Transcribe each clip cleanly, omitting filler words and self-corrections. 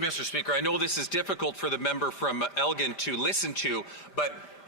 Mr. Speaker. I know this is difficult for the member from Elgin to listen to,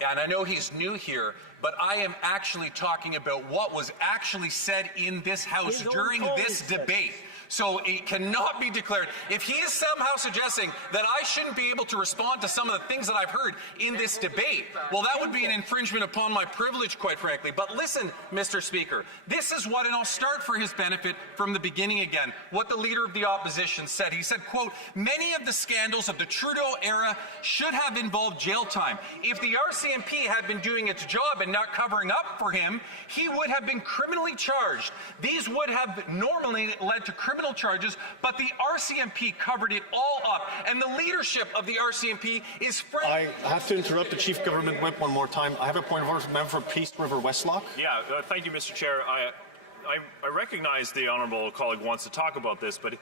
and I know he's new here, but I am actually talking about what was actually said in this House during this debate. So it cannot be declared. If he is somehow suggesting that I shouldn't be able to respond to some of the things that I've heard in this debate, well, that would be an infringement upon my privilege, quite frankly. But listen, Mr. Speaker, this is what, and I'll start for his benefit from the beginning again, what the Leader of the Opposition said. He said, quote, many of the scandals of the Trudeau era should have involved jail time. If the RCMP had been doing its job and not covering up for him, he would have been criminally charged. These would have normally led to criminal charges, but the RCMP covered it all up, and the leadership of the RCMP is I have to interrupt the Chief Government Whip one more time. I have a point of order from member for Peace River Westlock. Yeah, thank you, Mr. Chair. I recognize the honourable colleague wants to talk about this, but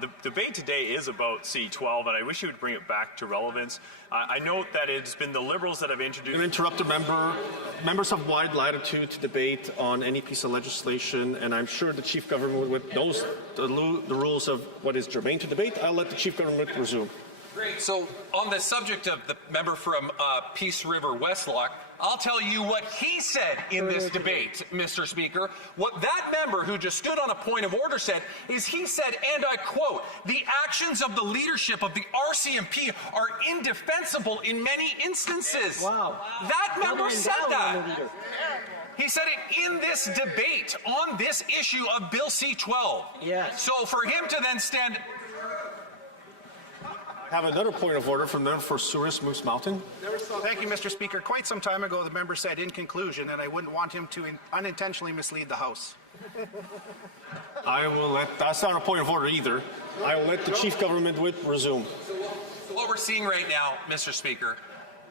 the debate today is about C12, and I wish you would bring it back to relevance. I note that it's been the Liberals that have introduced... Interrupt the member. Members have wide latitude to debate on any piece of legislation, and I'm sure the Chief Government Whip knows the rules of what is germane to debate. I'll let the Chief Government Whip resume. Great. So on the subject of the member from Peace River Westlock, I'll tell you what he said in this debate, Mr. Speaker. What that member who just stood on a point of order said is he said, and I quote, the actions of the leadership of the RCMP are indefensible in many instances. Wow. That member said that. He said it in this debate on this issue of Bill C-12. Yes. So for him to then stand... Have another point of order from member for Souris Moose Mountain. Thank you, Mr. Speaker. Quite some time ago, the member said in conclusion, and I wouldn't want him to unintentionally mislead the House. I will let, that's not a point of order either. I will let the Chief Government Whip resume. What we're seeing right now, Mr. Speaker,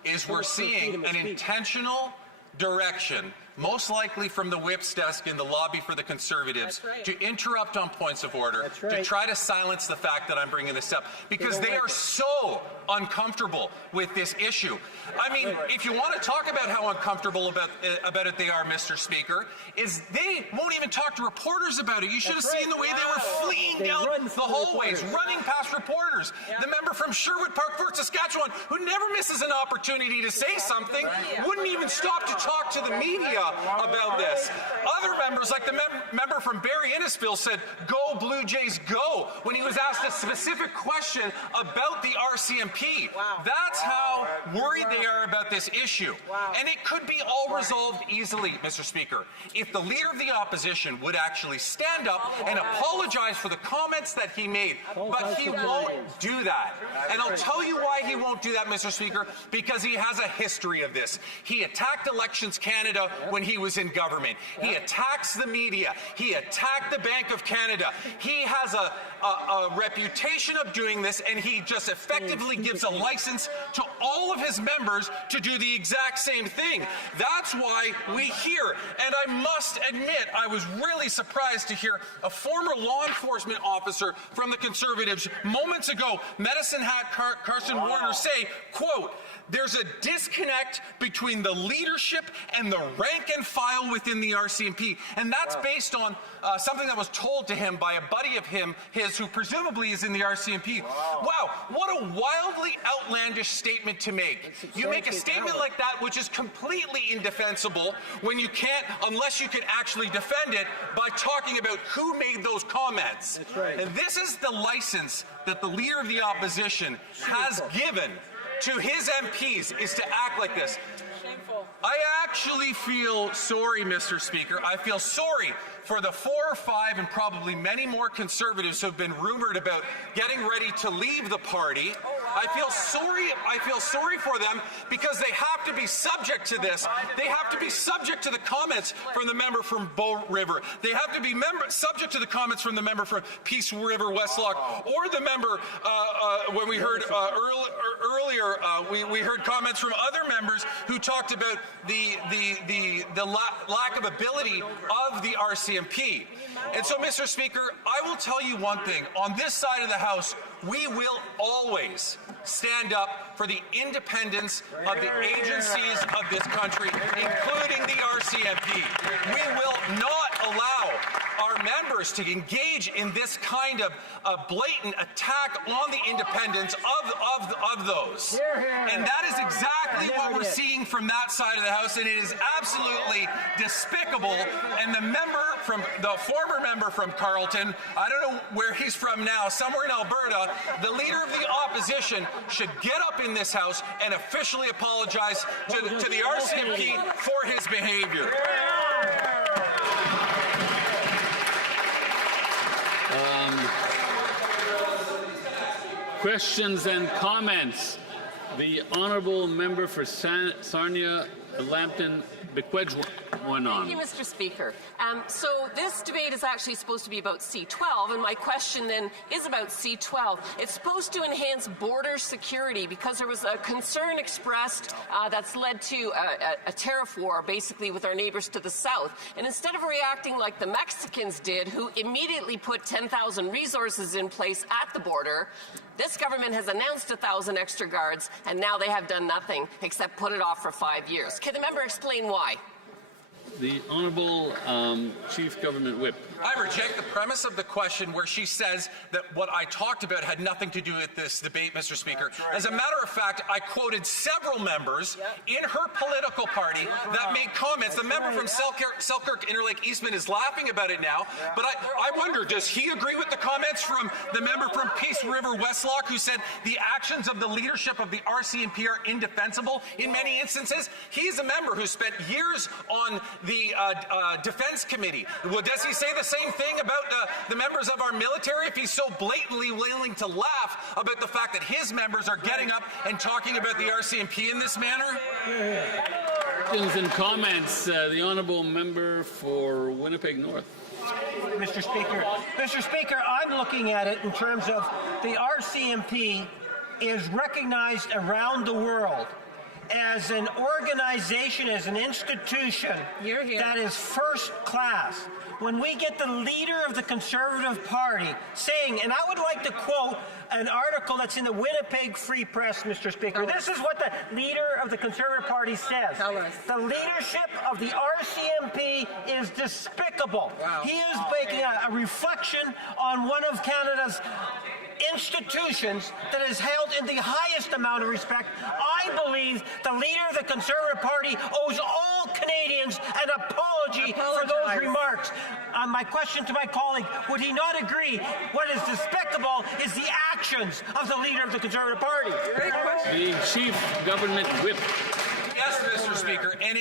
is we're seeing an intentional direction, most likely from the Whip's desk in the lobby for the Conservatives, to interrupt on points of order, to try to silence the fact that I'm bringing this up, because they are so uncomfortable with this issue. I mean, if you want to talk about how uncomfortable about it they are, Mr. Speaker, is they won't even talk to reporters about it. You should have seen the way they were fleeing down the hallways, running past reporters. The member from Sherwood Park, Fort Saskatchewan, who never misses an opportunity to say something, wouldn't even stop to talk to the media about this. Other members, like the member from Barrie Innisfil, said, "Go Blue Jays, go," when he was asked a specific question about the RCMP. That's how worried they are about this issue. And it could be all resolved easily, Mr. Speaker, if the Leader of the Opposition would actually stand up and apologize for the comments that he made. But he won't do that. And I'll tell you why he won't do that, Mr. Speaker, because he has a history of this. He attacked Elections Canada when he was in government. He attacks the media. He attacked the Bank of Canada. He has a reputation of doing this, and he just effectively gives a license to all of his members to do the exact same thing. That's why we hear, and I must admit, I was really surprised to hear a former law enforcement officer from the Conservatives moments ago, Medicine Hat Carson Warner, say, quote, "There's a disconnect between the leadership and the rank and file within the RCMP." And that's based on something that was told to him by a buddy of his who presumably is in the RCMP. Wow, what a wildly outlandish statement to make. You make a statement like that which is completely indefensible when you can't, unless you can actually defend it by talking about who made those comments. And this is the license that the Leader of the Opposition has given to his MPs, is to act like this. Shameful. I actually feel sorry, Mr. Speaker. I feel sorry for the 4 or 5 and probably many more Conservatives who have been rumored about getting ready to leave the party. I feel sorry for them because they have to be subject to this. They have to be subject to the comments from the member from Bow River. They have to be subject to the comments from the member from Peace River Westlock, or the member when we heard earlier we heard comments from other members who talked about the lack of ability of the RCMP. And so, Mr. Speaker, I will tell you one thing. On this side of the House, we will always stand up for the independence of the agencies of this country, including the RCMP. We will not allow our members to engage in this kind of blatant attack on the independence of those. And that is exactly what we're seeing from that side of the House, and it is absolutely despicable. And the former member from Carleton, I don't know where he's from now, somewhere in Alberta, the leader of the opposition should get up in this House and officially apologize to the RCMP for his behavior. Questions and comments. The honourable member for Sarnia, Lambton, Bequidge went on. Thank you, Mr. Speaker. So this debate is actually supposed to be about C-12, and my question then is about C-12. It's supposed to enhance border security because there was a concern expressed that's led to a tariff war, basically, with our neighbours to the south. And instead of reacting like the Mexicans did, who immediately put 10,000 resources in place at the border, this government has announced 1,000 extra guards, and now they have done nothing except put it off for 5 years. Can the member explain why? The Honourable Chief Government Whip. I reject the premise of the question where she says that what I talked about had nothing to do with this debate, Mr. Speaker. As a matter of fact, I quoted several members in her political party that made comments. The member from Selkirk Interlake Eastman is laughing about it now, but I wonder, does he agree with the comments from the member from Peace River Westlock who said the actions of the leadership of the RCMP are indefensible in many instances? He's a member who spent years on the Defense Committee. Well, does he say the same thing about the members of our military if he's so blatantly willing to laugh about the fact that his members are getting up and talking about the RCMP in this manner? Questions and comments. The honourable member for Winnipeg North. Mr. Speaker, I'm looking at it in terms of the RCMP is recognized around the world as an organization, as an institution that is first class. When we get the leader of the Conservative Party saying, and I would like to quote an article that's in the Winnipeg Free Press, Mr. Speaker. This is what the leader of the Conservative Party says. The leadership of the RCMP is despicable. He is making a reflection on one of Canada's institutions that is held in the highest amount of respect. I believe the leader of the Conservative Party owes all Canadians an apology for those remarks. My question to my colleague, would he not agree what is despicable is the actions of the leader of the Conservative Party? The Chief Government Whip. Yes, Mr. Speaker, and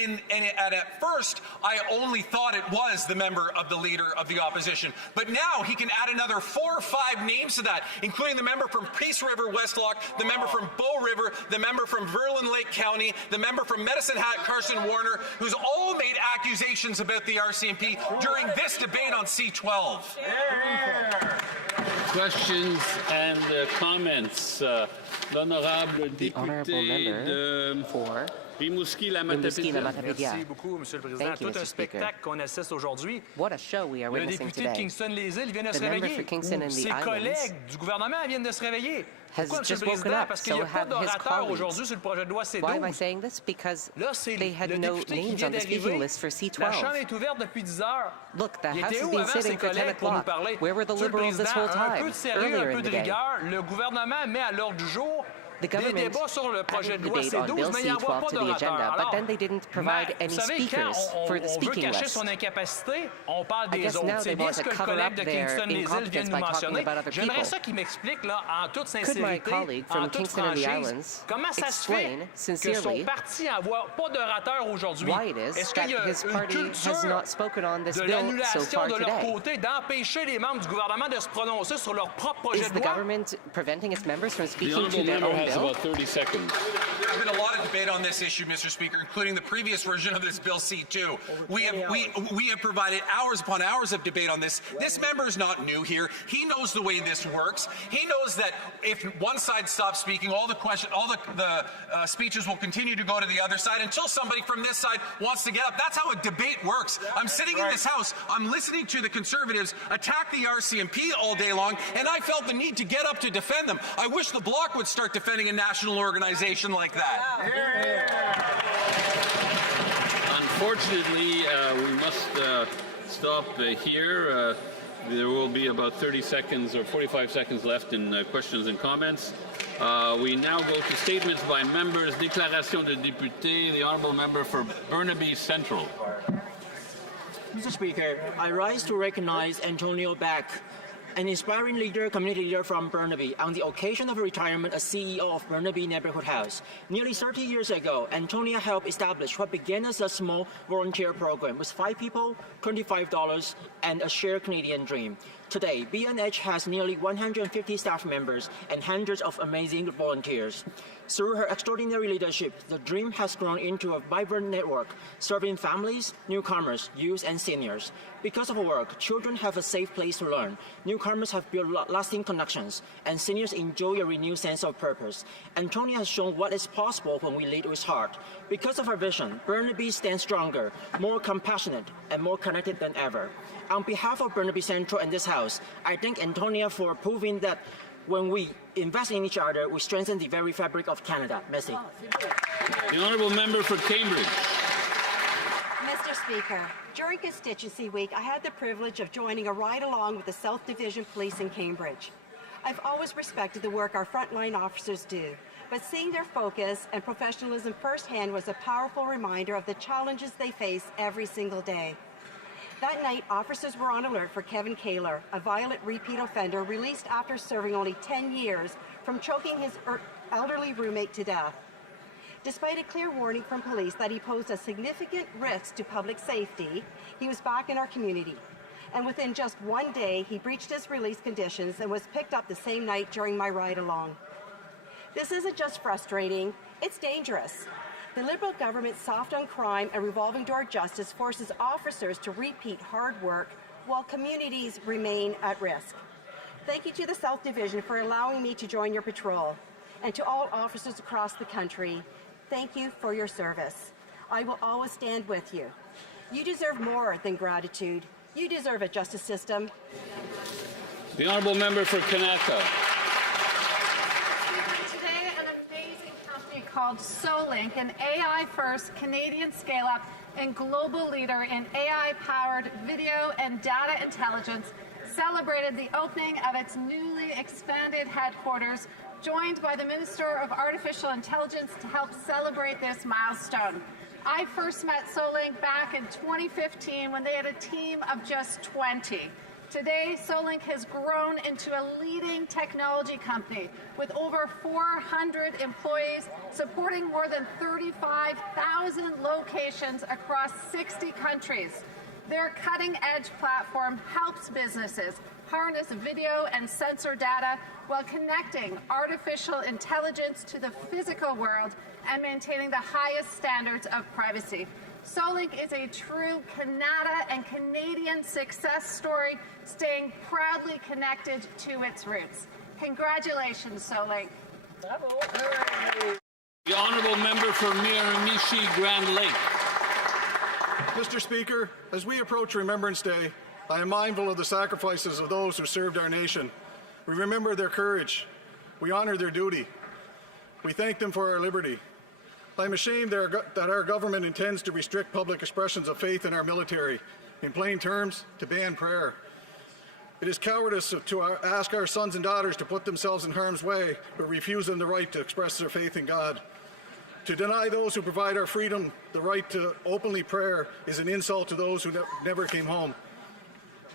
at first, I only thought it was the member of the leader of the opposition. But now he can add another 4 or 5 names to that, including the member from Peace River Westlock, the member from Bow River, the member from Verlin Lake County, the member from Medicine Hat, Carson Warner, who's all made accusations about the RCMP during this debate on C-12. Questions and comments. L'honorable député de Merci beaucoup, Monsieur le Président. Tout un spectacle qu'on assiste aujourd'hui. Le député de Kingston-les-Îles vient de se réveiller. Ses collègues du gouvernement viennent de se réveiller. Pourquoi, Monsieur le Président? Parce qu'il n'y a pas d'orateur aujourd'hui sur le projet de loi C-12. Là, c'est le député qui vient d'arriver. La Chambre est ouverte depuis 10 heures. Il était où avant ses collègues pour nous parler? Monsieur le Président, un peu de sérieux, un peu de rigueur. Le gouvernement met à l'ordre du jour des débats sur le projet de loi C-12, mais il n'y en voit pas d'orateur. Alors, vous savez, quand on veut cacher son incapacité, on parle des autres. C'est bien ce que le collègue de Kingston-les-Îles vient de nous mentionner. J'aimerais ça qu'il m'explique, là, en toute sincérité, en toute franchise, comment ça se fait que son parti n'envoie pas d'orateur aujourd'hui? Est-ce qu'il y a une culture de l'annulation de leur côté, d'empêcher les membres du gouvernement de se prononcer sur leur propre projet de loi? About 30 seconds. There's been a lot of debate on this issue, Mr. Speaker, including the previous version of this Bill C-2. We have provided hours upon hours of debate on this. This member is not new here. He knows the way this works. He knows that if one side stops speaking, all the speeches will continue to go to the other side until somebody from this side wants to get up. That's how a debate works. I'm sitting in this House. I'm listening to the Conservatives attack the RCMP all day long, and I felt the need to get up to defend them. I wish the Bloc would start defending a national organization like that. Unfortunately, we must stop here. There will be about 30 seconds or 45 seconds left in questions and comments. We now go to statements by members. Déclaration de député. The honourable member for Burnaby Central. Mr. Speaker, I rise to recognize Antonio Beck, an inspiring leader, community leader from Burnaby, on the occasion of retirement as CEO of Burnaby Neighborhood House. Nearly 30 years ago, Antonia helped establish what began as a small volunteer program with 5 people, $25, and a shared Canadian dream. Today, B&H has nearly 150 staff members and hundreds of amazing volunteers. Through her extraordinary leadership, the dream has grown into a vibrant network, serving families, newcomers, youth, and seniors. Because of her work, children have a safe place to learn, newcomers have built lasting connections, and seniors enjoy a renewed sense of purpose. Antonia has shown what is possible when we lead with heart. Because of her vision, Burnaby stands stronger, more compassionate, and more connected than ever. On behalf of Burnaby Central and this House, I thank Antonia for proving that when we invest in each other, we strengthen the very fabric of Canada. Merci. The honourable member for Cambridge. Mr. Speaker, during Constituency Week, I had the privilege of joining a ride-along with the South Division Police in Cambridge. I've always respected the work our frontline officers do, but seeing their focus and professionalism firsthand was a powerful reminder of the challenges they face every single day. That night, officers were on alert for Kevin Kaler, a violent repeat offender released after serving only 10 years from choking his elderly roommate to death. Despite a clear warning from police that he posed a significant risk to public safety, he was back in our community. And within just 1 day, he breached his release conditions and was picked up the same night during my ride along. This isn't just frustrating, it's dangerous. The Liberal government's soft on crime and revolving door justice forces officers to repeat hard work while communities remain at risk. Thank you to the South Division for allowing me to join your patrol. And to all officers across the country, thank you for your service. I will always stand with you. You deserve more than gratitude. You deserve a justice system. The honourable member for Kanaka. Called Solink, an AI-first Canadian scale-up and global leader in AI-powered video and data intelligence, celebrated the opening of its newly expanded headquarters, joined by the Minister of Artificial Intelligence to help celebrate this milestone. I first met Solink back in 2015 when they had a team of just 20. Today, Solink has grown into a leading technology company with over 400 employees supporting more than 35,000 locations across 60 countries. Their cutting-edge platform helps businesses harness video and sensor data while connecting artificial intelligence to the physical world and maintaining the highest standards of privacy. Solink is a true Canada and Canadian success story, staying proudly connected to its roots. Congratulations, Solink. The honourable member for Miramichi Grand Lake. Mr. Speaker, as we approach Remembrance Day, I am mindful of the sacrifices of those who served our nation. We remember their courage. We honour their duty. We thank them for our liberty. I'm ashamed that our government intends to restrict public expressions of faith in our military. In plain terms, to ban prayer. It is cowardice to ask our sons and daughters to put themselves in harm's way, but refuse them the right to express their faith in God. To deny those who provide our freedom the right to openly pray is an insult to those who never came home.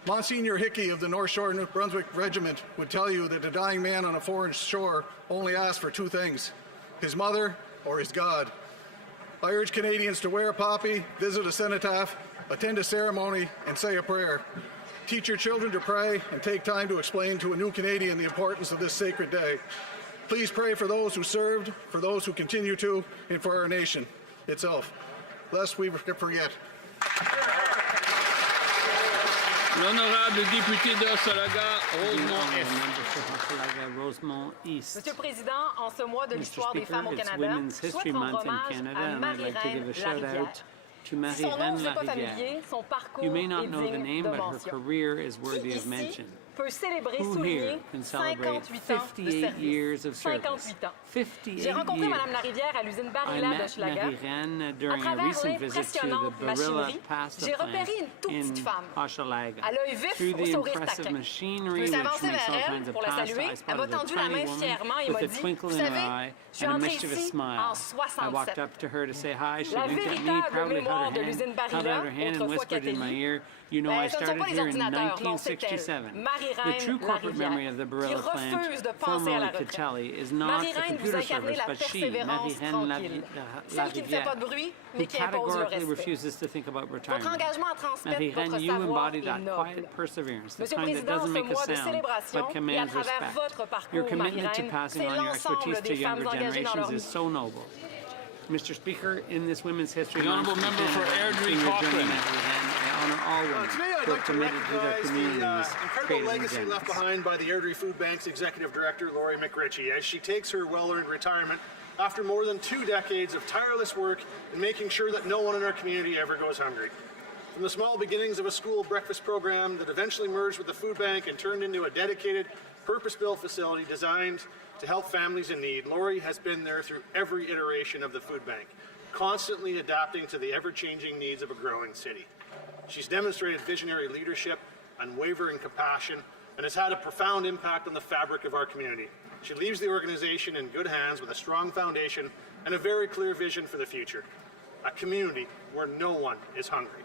Monsignor Hickey of the North Shore New Brunswick Regiment would tell you that a dying man on a foreign shore only asks for 2 things, his mother or his God. I urge Canadians to wear a poppy, visit a cenotaph, attend a ceremony, and say a prayer. Teach your children to pray and take time to explain to a new Canadian the importance of this sacred day. Please pray for those who served, for those who continue to, and for our nation itself, lest we forget. L'honorable député d'Hochelaga, Rosemont East. Monsieur le Président, en ce mois de l'histoire des femmes au Canada, je souhaite rendre hommage à Marie-Reine Larivière. Si son nom n'est pas familier, son parcours est digne de mention. Ici, peut célébrer, Who souligner here can celebrate 58 ans de 58 service. years of service? 58 ans. 58 J'ai rencontré years. Mme Larivière à l'usine I Barilla de met Schlager. Marie-Reine À during a travers recent visit to the l'impressionnante Barilla machinerie, pasta j'ai plant repéré une toute petite in femme. Hochelaga. À l'œil vif, Through au the sourire impressive taquin. Je machinery me which suis avancée makes vers all elle kinds of pour la pasta, saluer. I Elle spotted m'a a tendu la tiny main woman fièrement et with m'a a dit, twinkle vous in her savez, eye je suis and a entrée mischievous ici smile. en I walked 67. up to her to say hi. She La winked at me, véritable proudly held mémoire de her l'usine hand, held Barilla, out her hand and autrefois whispered in my Catelli. ear, you know, I Ce ne sont started pas les here in ordinateurs, non, c'est elle, 1967. The Marie-Reine true corporate memory Larivière, of the qui Barilla refuse de plant, penser à la formerly retraite. Catelli, is not a Marie-Reine, vous computer incarnez service, la but she, persévérance Marie-Reine tranquille. Celle qui ne fait pas de bruit, who mais qui impose le categorically respect. refuses to think about Votre retirement. engagement à transmettre Marie-Reine, votre you savoir embody est that noble. quiet perseverance, the Monsieur le kind that Président, doesn't ce make a mois de sound, célébration but et à commands travers respect. votre Your parcours, commitment to Marie-Reine, passing c'est on your l'ensemble expertise to des femmes younger engagées dans leur generations is vie. so noble. Mr. Speaker, in this Women's History The Month, Honourable Member for Airdrie Senior Cochrane. Journeyman Marie-Reine, I honor all women Today who I'd are like to committed to their recognize communities, the incredible creating legacy gems. left behind by the Airdrie Food Bank's Executive Director, Lori McRitchie, as she takes her well-earned retirement after more than 2 decades of tireless work in making sure that no one in our community ever goes hungry. From the small beginnings of a school breakfast program that eventually merged with the food bank and turned into a dedicated, purpose-built facility designed to help families in need, Lori has been there through every iteration of the food bank, constantly adapting to the ever-changing needs of a growing city. She's demonstrated visionary leadership, unwavering compassion, and has had a profound impact on the fabric of our community. She leaves the organization in good hands with a strong foundation and a very clear vision for the future, a community where no one is hungry.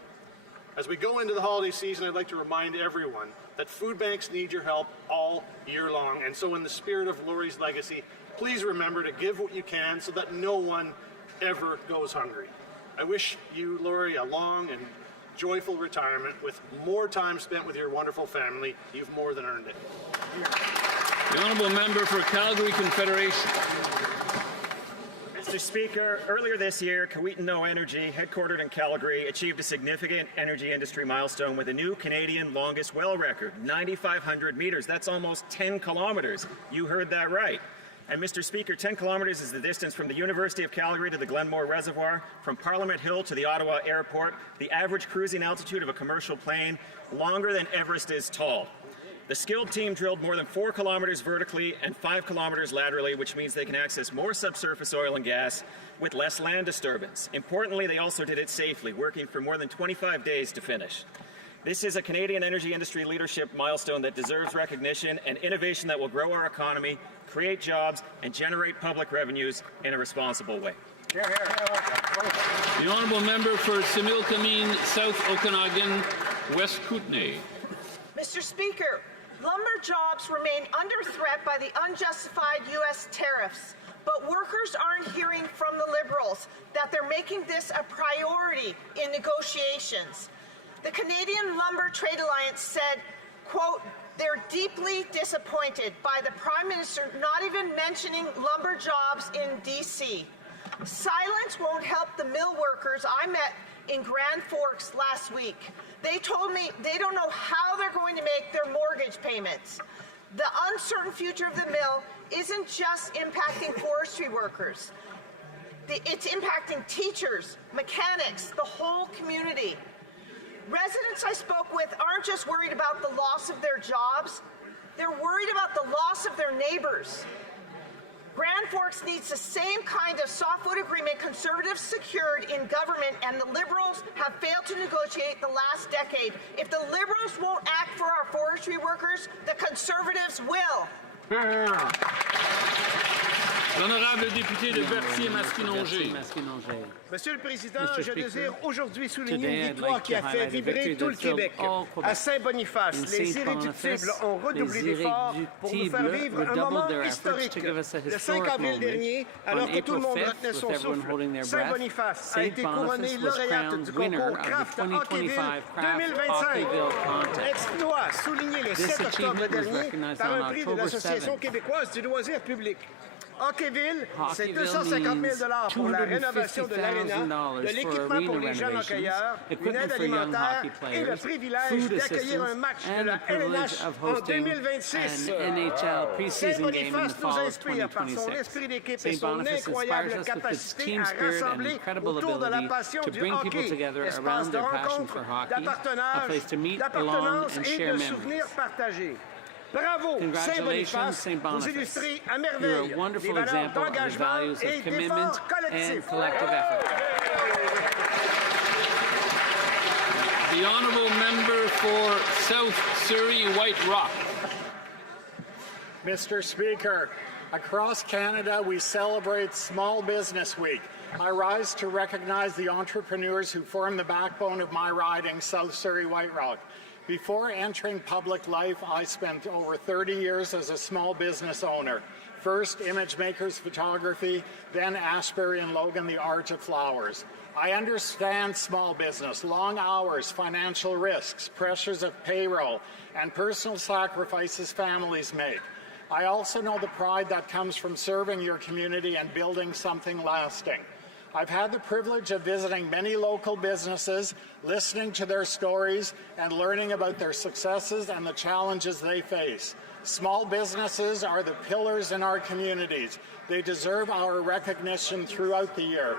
As we go into the holiday season, I'd like to remind everyone that food banks need your help all year long, and so in the spirit of Lori's legacy, please remember to give what you can so that no one ever goes hungry. I wish you, Lori, a long and joyful retirement with more time spent with your wonderful family. You've more than earned it. The Honourable Member for Calgary Confederation. Mr. Speaker, earlier this year, Kowloon Energy, headquartered in Calgary, achieved a significant energy industry milestone with a new Canadian longest well record, 9,500 meters. That's almost 10 kilometers. You heard that right. And Mr. Speaker, 10 kilometers is the distance from the University of Calgary to the Glenmore Reservoir, from Parliament Hill to the Ottawa Airport, the average cruising altitude of a commercial plane, longer than Everest is tall. The skilled team drilled more than 4 kilometers vertically and 5 kilometers laterally, which means they can access more subsurface oil and gas with less land disturbance. Importantly, they also did it safely, working for more than 25 days to finish. This is a Canadian energy industry leadership milestone that deserves recognition and innovation that will grow our economy, create jobs, and generate public revenues in a responsible way. The Honourable Member for Similkameen, South Okanagan, West Kootenay. Mr. Speaker, lumber jobs remain under threat by the unjustified U.S. tariffs, but workers aren't hearing from the Liberals that they're making this a priority in negotiations. The Canadian Lumber Trade Alliance said, quote, they're deeply disappointed by the Prime Minister not even mentioning lumber jobs in D.C. Silence won't help the mill workers I met in Grand Forks last week. They told me they don't know how they're going to make their mortgage payments. The uncertain future of the mill isn't just impacting forestry workers. It's impacting teachers, mechanics, the whole community. Residents I spoke with aren't just worried about the loss of their jobs, they're worried about the loss of their neighbors. Grand Forks needs the same kind of softwood agreement Conservatives secured in government and the Liberals have failed to negotiate the last decade. If the Liberals won't act for our forestry workers, the Conservatives will. L'honorable député de Berthier-Masquinongé. Monsieur le Président, je désire aujourd'hui souligner une victoire qui a fait vibrer tout le Québec. À Saint-Boniface, les irréductibles ont redoublé d'efforts pour nous faire vivre un moment historique. Le 5 avril dernier, alors que tout le monde retenait son souffle, Saint-Boniface a été couronné lauréate du concours Craft Hockeyville 2025. Exploit souligné le 7 octobre dernier par un prix de l'Association québécoise du loisir public. Hockeyville, c'est 250 000 $ pour la rénovation de l'aréna, de l'équipement pour les jeunes hockeyeurs, une aide alimentaire et le privilège d'accueillir un match de la LNH en 2026. Saint-Boniface nous inspire par son esprit d'équipe et son incroyable capacité à rassembler autour de la passion du hockey, espace de rencontre, d'appartenance et de souvenirs partagés. Bravo, Congratulations, Saint-Boniface. Vous Boniface. illustrez à You're merveille a wonderful les valeurs example of the d'engagement values et of commitment d'effort collectif. and collective effort. The honourable member for South Surrey White Rock. Mr. Speaker, across Canada we celebrate Small Business Week. I rise to recognize the entrepreneurs who form the backbone of my riding, South Surrey White Rock. Before entering public life, I spent over 30 years as a small business owner. First, Image Makers Photography, then Ashbury and Logan, the Art of Flowers. I understand small business, long hours, financial risks, pressures of payroll, and personal sacrifices families make. I also know the pride that comes from serving your community and building something lasting. I've had the privilege of visiting many local businesses, listening to their stories, and learning about their successes and the challenges they face. Small businesses are the pillars in our communities. They deserve our recognition throughout the year.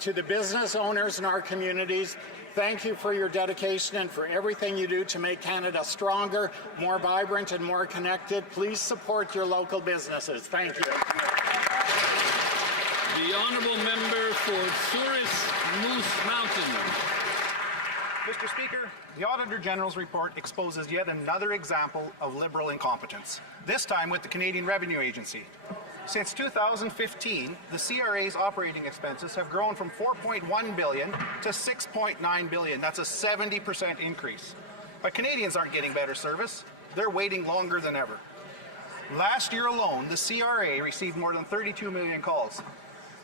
To the business owners in our communities, thank you for your dedication and for everything you do to make Canada stronger, more vibrant, and more connected. Please support your local businesses. Thank you. The honourable member for Souris Moose Mountain. Mr. Speaker, the Auditor General's report exposes yet another example of Liberal incompetence, this time with the Canadian Revenue Agency. Since 2015, the CRA's operating expenses have grown from $4.1 billion to $6.9 billion. That's a 70% increase. But Canadians aren't getting better service. They're waiting longer than ever. Last year alone, the CRA received more than 32 million calls.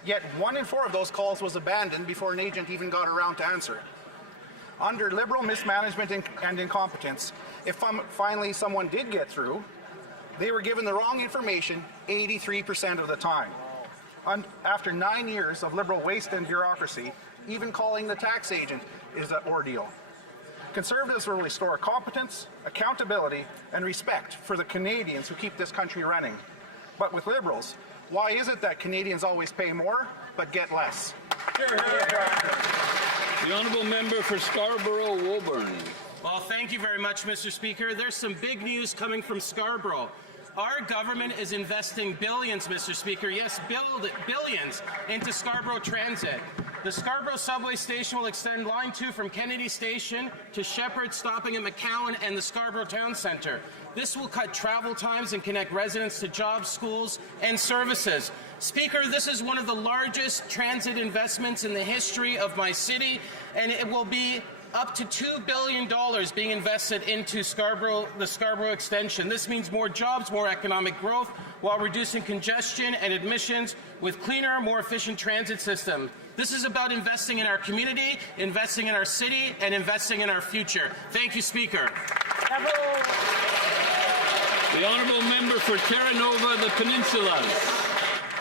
Yet 1 in 4 of those calls was abandoned before an agent even got around to answer it. Under Liberal mismanagement and incompetence, if finally someone did get through, they were given the wrong information 83% of the time. After 9 years of Liberal waste and bureaucracy, even calling the tax agent is an ordeal. Conservatives will restore competence, accountability, and respect for the Canadians who keep this country running. But with Liberals, why is it that Canadians always pay more but get less? The honourable member for Scarborough-Woburn. Well, thank you very much, Mr. Speaker. There's some big news coming from Scarborough. Our government is investing billions, Mr. Speaker, yes, billions into Scarborough Transit. The Scarborough subway station will extend Line 2 from Kennedy Station to Shepherd, stopping at McCowan and the Scarborough Town Centre. This will cut travel times and connect residents to jobs, schools, and services. Speaker, this is one of the largest transit investments in the history of my city, and it will be up to $2 billion being invested into the Scarborough extension. This means more jobs, more economic growth, while reducing congestion and emissions with cleaner, more efficient transit system. This is about investing in our community, investing in our city, and investing in our future. Thank you, Speaker. The honourable member for Terra Nova, the Peninsulas.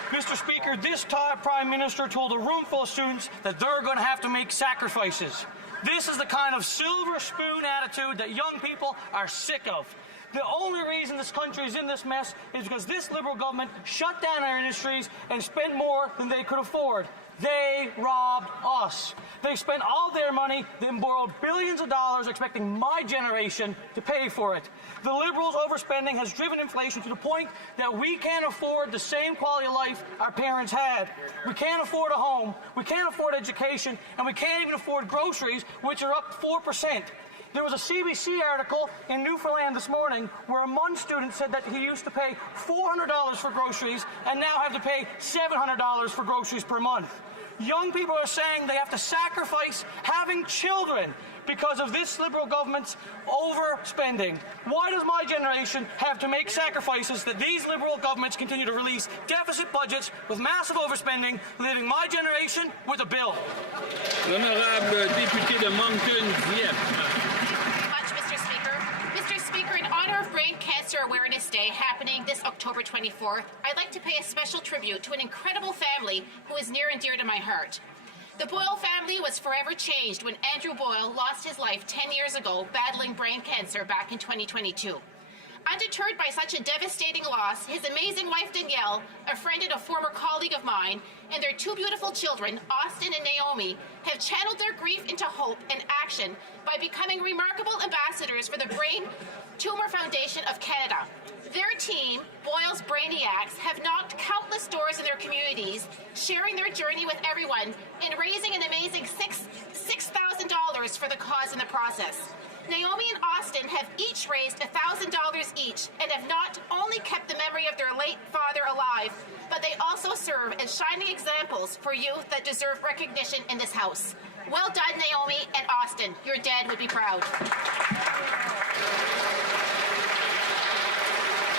Mr. Speaker, this Prime Minister told a room full of students that they're going to have to make sacrifices. This is the kind of silver spoon attitude that young people are sick of. The only reason this country is in this mess is because this Liberal government shut down our industries and spent more than they could afford. They robbed us. They spent all their money, then borrowed billions of dollars expecting my generation to pay for it. The Liberals' overspending has driven inflation to the point that we can't afford the same quality of life our parents had. We can't afford a home, we can't afford education, and we can't even afford groceries, which are up 4%. There was a CBC article in Newfoundland this morning where a Munn student said that he used to pay $400 for groceries and now have to pay $700 for groceries per month. Young people are saying they have to sacrifice having children because of this Liberal government's overspending. Why does my generation have to make sacrifices that these Liberal governments continue to release deficit budgets with massive overspending, leaving my generation with a bill? L'honorable député de Moncton-Dieppe. In honor of Brain Cancer Awareness Day happening this October 24th, I'd like to pay a special tribute to an incredible family who is near and dear to my heart. The Boyle family was forever changed when Andrew Boyle lost his life 10 years ago battling brain cancer back in 2022. Undeterred by such a devastating loss, his amazing wife Danielle, a friend and a former colleague of mine, and their 2 beautiful children, Austin and Naomi, have channeled their grief into hope and action by becoming remarkable ambassadors for the brain Tumor Foundation of Canada. Their team, Boyle's Brainiacs, have knocked countless doors in their communities, sharing their journey with everyone and raising an amazing $6,000 for the cause in the process. Naomi and Austin have each raised $1,000 each and have not only kept the memory of their late father alive, but they also serve as shining examples for youth that deserve recognition in this house. Well done, Naomi and Austin. Your dad would be proud.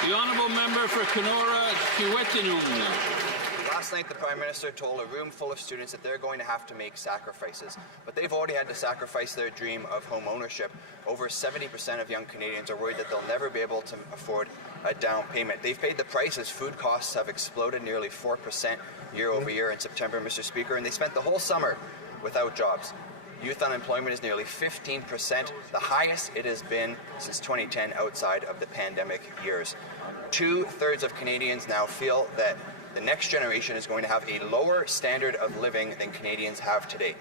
The Honourable Member for Kenora-Kiiwetinoong. Last night, the Prime Minister told a room full of students that they're going to have to make sacrifices. But they've already had to sacrifice their dream of home ownership. Over 70% of young Canadians are worried that they'll never be able to afford a down payment. They've paid the price as food costs have exploded nearly 4% year over year in September, Mr. Speaker, and they spent the whole summer without jobs. Youth unemployment is nearly 15%, the highest it has been since 2010 outside of the pandemic years. 2/3 of Canadians now feel that the next generation is going to have a lower standard of living than Canadians have today.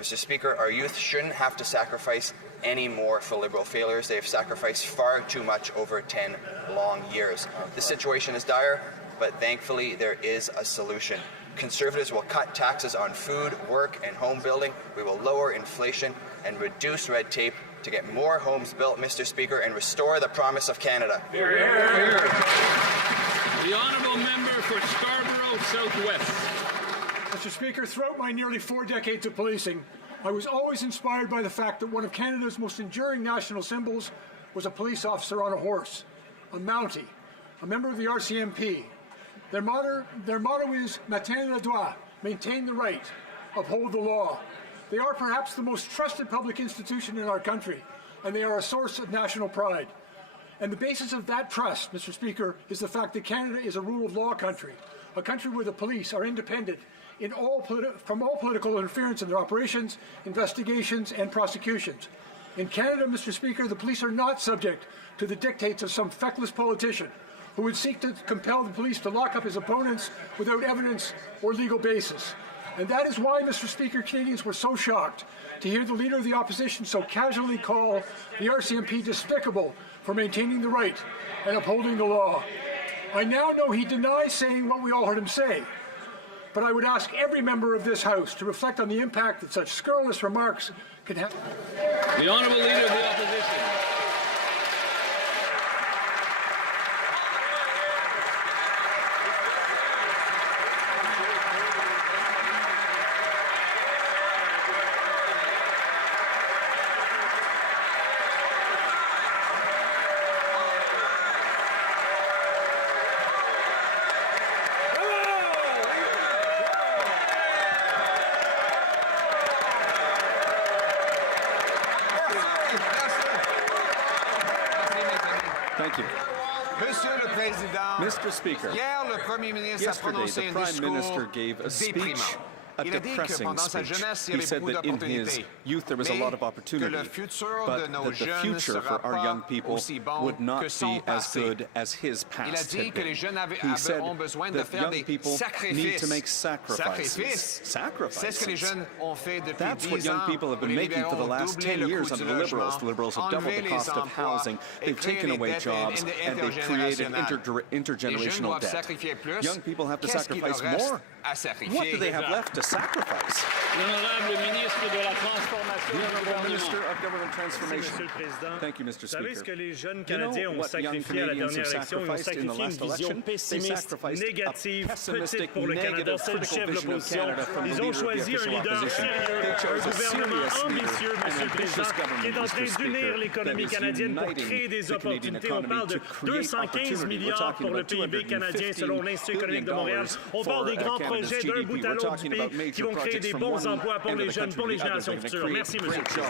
Mr. Speaker, our youth shouldn't have to sacrifice any more for Liberal failures. They have sacrificed far too much over 10 long years. The situation is dire, but thankfully there is a solution. Conservatives will cut taxes on food, work, and home building. We will lower inflation and reduce red tape to get more homes built, Mr. Speaker, and restore the promise of Canada. Hear, hear, hear. The Honourable Member for Scarborough Southwest. Mr. Speaker, throughout my nearly 4 decades of policing, I was always inspired by the fact that one of Canada's most enduring national symbols was a police officer on a horse, a Mountie, a member of the RCMP. Their motto is Maintain le droit, maintain the right, uphold the law. They are perhaps the most trusted public institution in our country, and they are a source of national pride. And the basis of that trust, Mr. Speaker, is the fact that Canada is a rule of law country, a country where the police are independent from all political interference in their operations, investigations, and prosecutions. In Canada, Mr. Speaker, the police are not subject to the dictates of some feckless politician who would seek to compel the police to lock up his opponents without evidence or legal basis. And that is why, Mr. Speaker, Canadians were so shocked to hear the Leader of the Opposition so casually call the RCMP despicable for maintaining the right and upholding the law. I now know he denies saying what we all heard him say, but I would ask every member of this House to reflect on the impact that such scurrilous remarks can have. The Honourable Leader of the Opposition. Thank you. Mr. Speaker, yesterday the Prime Minister gave a speech, a depressing speech. He said that in his youth there was a lot of opportunity, but that the future for our young people would not be as good as his past had been. He said that young people need to make sacrifices. Sacrifices? That's what young people have been making for the last 10 years under the Liberals. The Liberals have doubled the cost of housing, they've taken away jobs, and they've created intergenerational debt. Young people have to sacrifice more. What do they have left to sacrifice? The Honourable Minister of Government Transformation. Thank you, Mr. Speaker. You know what young Canadians have sacrificed in the last election? They sacrificed a pessimistic, negative, critical vision of Canada from the Leader of the official opposition. They chose a serious leader, an ambitious government, Mr. Speaker, that is uniting the Canadian economy to create opportunity. We're talking about $215 billion projets d'un bout à l'autre du pays qui vont créer des bons emplois pour les jeunes, pour les générations futures. Merci, Monsieur le Président.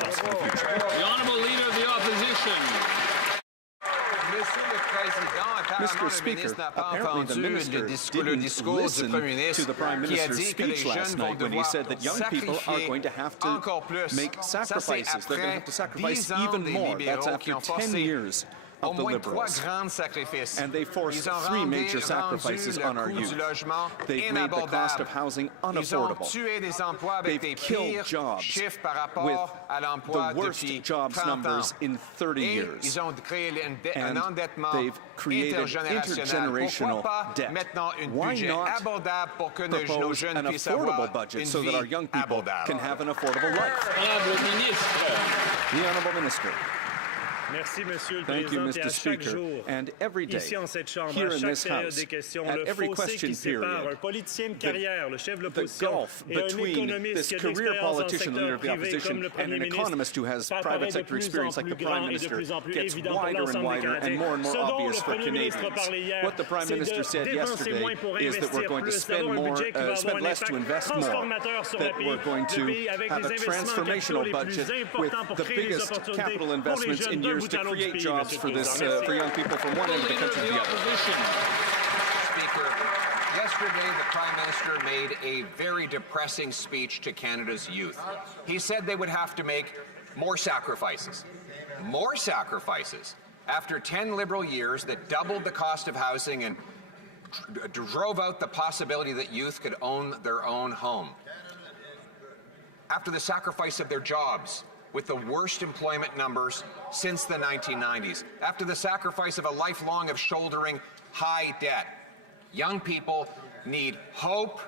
The Honourable Leader of the Opposition. Mr. Speaker, apparently the minister didn't listen to the Prime Minister's speech last night when he said that young people are going to have to make sacrifices. They're going to have to sacrifice even more. That's after 10 years of the Liberals. And they forced 3 major sacrifices on our youth. They've made the cost of housing unaffordable. They've killed jobs with the worst jobs numbers in 30 years. And they've created intergenerational debt. Why not propose an affordable budget so that our young people can have an affordable life? The Honourable Minister. Thank you, Mr. Speaker. And every day, here in this House, at every question period, the gulf between this career politician, leader of the opposition, and an economist who has private sector experience like the Prime Minister gets wider and wider and more obvious for Canadians. What the Prime Minister said yesterday is that we're going to spend less to invest more, that we're going to have a transformational budget with the biggest capital investments in years to create jobs for young people from one end of the country to the other. Speaker, yesterday the Prime Minister made a very depressing speech to Canada's youth. He said they would have to make more sacrifices. More sacrifices. After 10 Liberal years that doubled the cost of housing and drove out the possibility that youth could own their own home. After the sacrifice of their jobs, with the worst employment numbers since the 1990s, after the sacrifice of a lifelong of shouldering high debt. Young people need hope,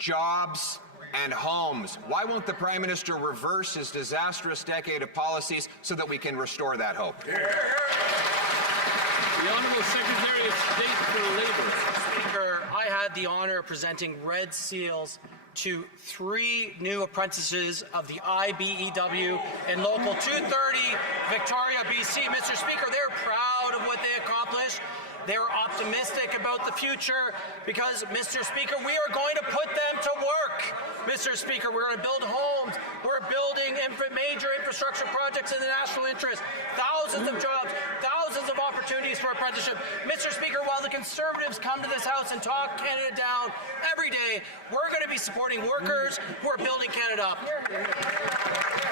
jobs, and homes. Why won't the Prime Minister reverse his disastrous decade of policies so that we can restore that hope? The Honourable Secretary of State for Labour. Speaker, I had the honour of presenting red seals to 3 new apprentices of the IBEW in Local 230, Victoria, BC. Mr. Speaker, they're proud of what they accomplished. They're optimistic about the future because, Mr. Speaker, we are going to put them to work. Mr. Speaker, we're going to build homes. We're building major infrastructure projects in the national interest. Thousands of jobs, thousands of opportunities for apprenticeship. Mr. Speaker, while the Conservatives come to this House and talk Canada down every day, we're going to be supporting workers who are building Canada up.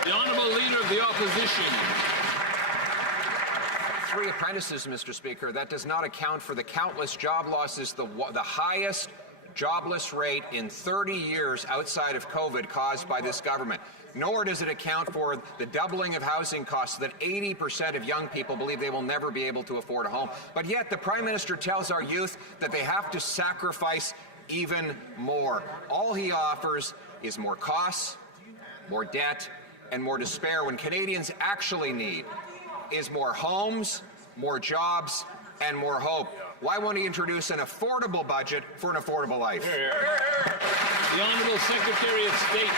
The Honourable Leader of the Opposition. 3 apprentices, Mr. Speaker. That does not account for the countless job losses, the highest jobless rate in 30 years outside of COVID caused by this government. Nor does it account for the doubling of housing costs that 80% of young people believe they will never be able to afford a home. But yet the Prime Minister tells our youth that they have to sacrifice even more. All he offers is more costs, more debt, and more despair when Canadians actually need is more homes, more jobs, and more hope. Why won't he introduce an affordable budget for an affordable life? The Honourable Secretary of State.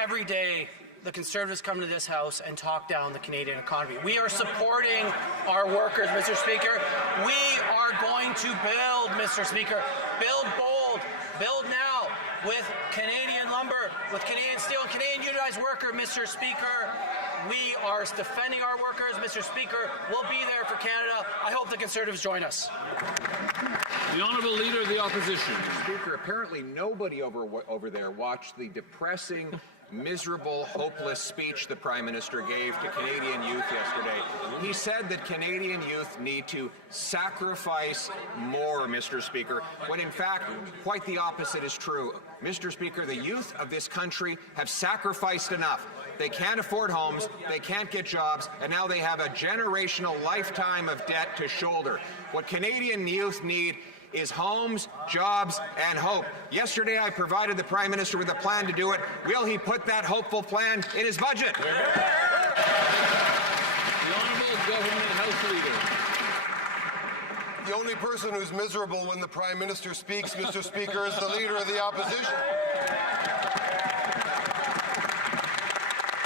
Every day, the Conservatives come to this House and talk down the Canadian economy. We are supporting our workers, Mr. Speaker. We are going to build, Mr. Speaker. Build bold. Build now with Canadian lumber, with Canadian steel, and Canadian unionized worker, Mr. Speaker. We are defending our workers, Mr. Speaker. We'll be there for Canada. I hope the Conservatives join us. The Honourable Leader of the Opposition. Speaker, apparently nobody over there watched the depressing, miserable, hopeless speech the Prime Minister gave to Canadian youth yesterday. He said that Canadian youth need to sacrifice more, Mr. Speaker, when in fact quite the opposite is true. Mr. Speaker, the youth of this country have sacrificed enough. They can't afford homes, they can't get jobs, and now they have a generational lifetime of debt to shoulder. What Canadian youth need is homes, jobs, and hope. Yesterday, I provided the Prime Minister with a plan to do it. Will he put that hopeful plan in his budget? The Honourable Government House Leader. The only person who's miserable when the Prime Minister speaks, Mr. Speaker, is the Leader of the Opposition.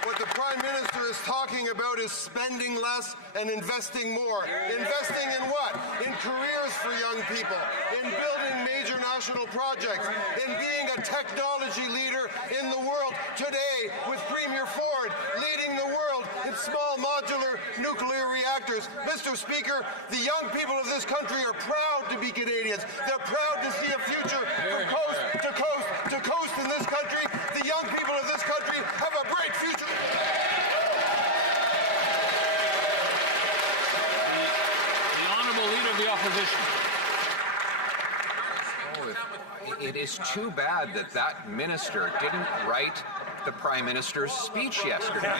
What the Prime Minister is talking about is spending less and investing more. Investing in what? In careers for young people, in building major national projects, in being a technology leader in the world today with Premier Ford leading the world in small modular nuclear reactors. Mr. Speaker, the young people of this country are proud to be Canadians. They're proud to see a future from coast to coast to coast in this country. The young people of this country have a bright future. opposition. It is too bad that that minister didn't write the Prime Minister's speech yesterday,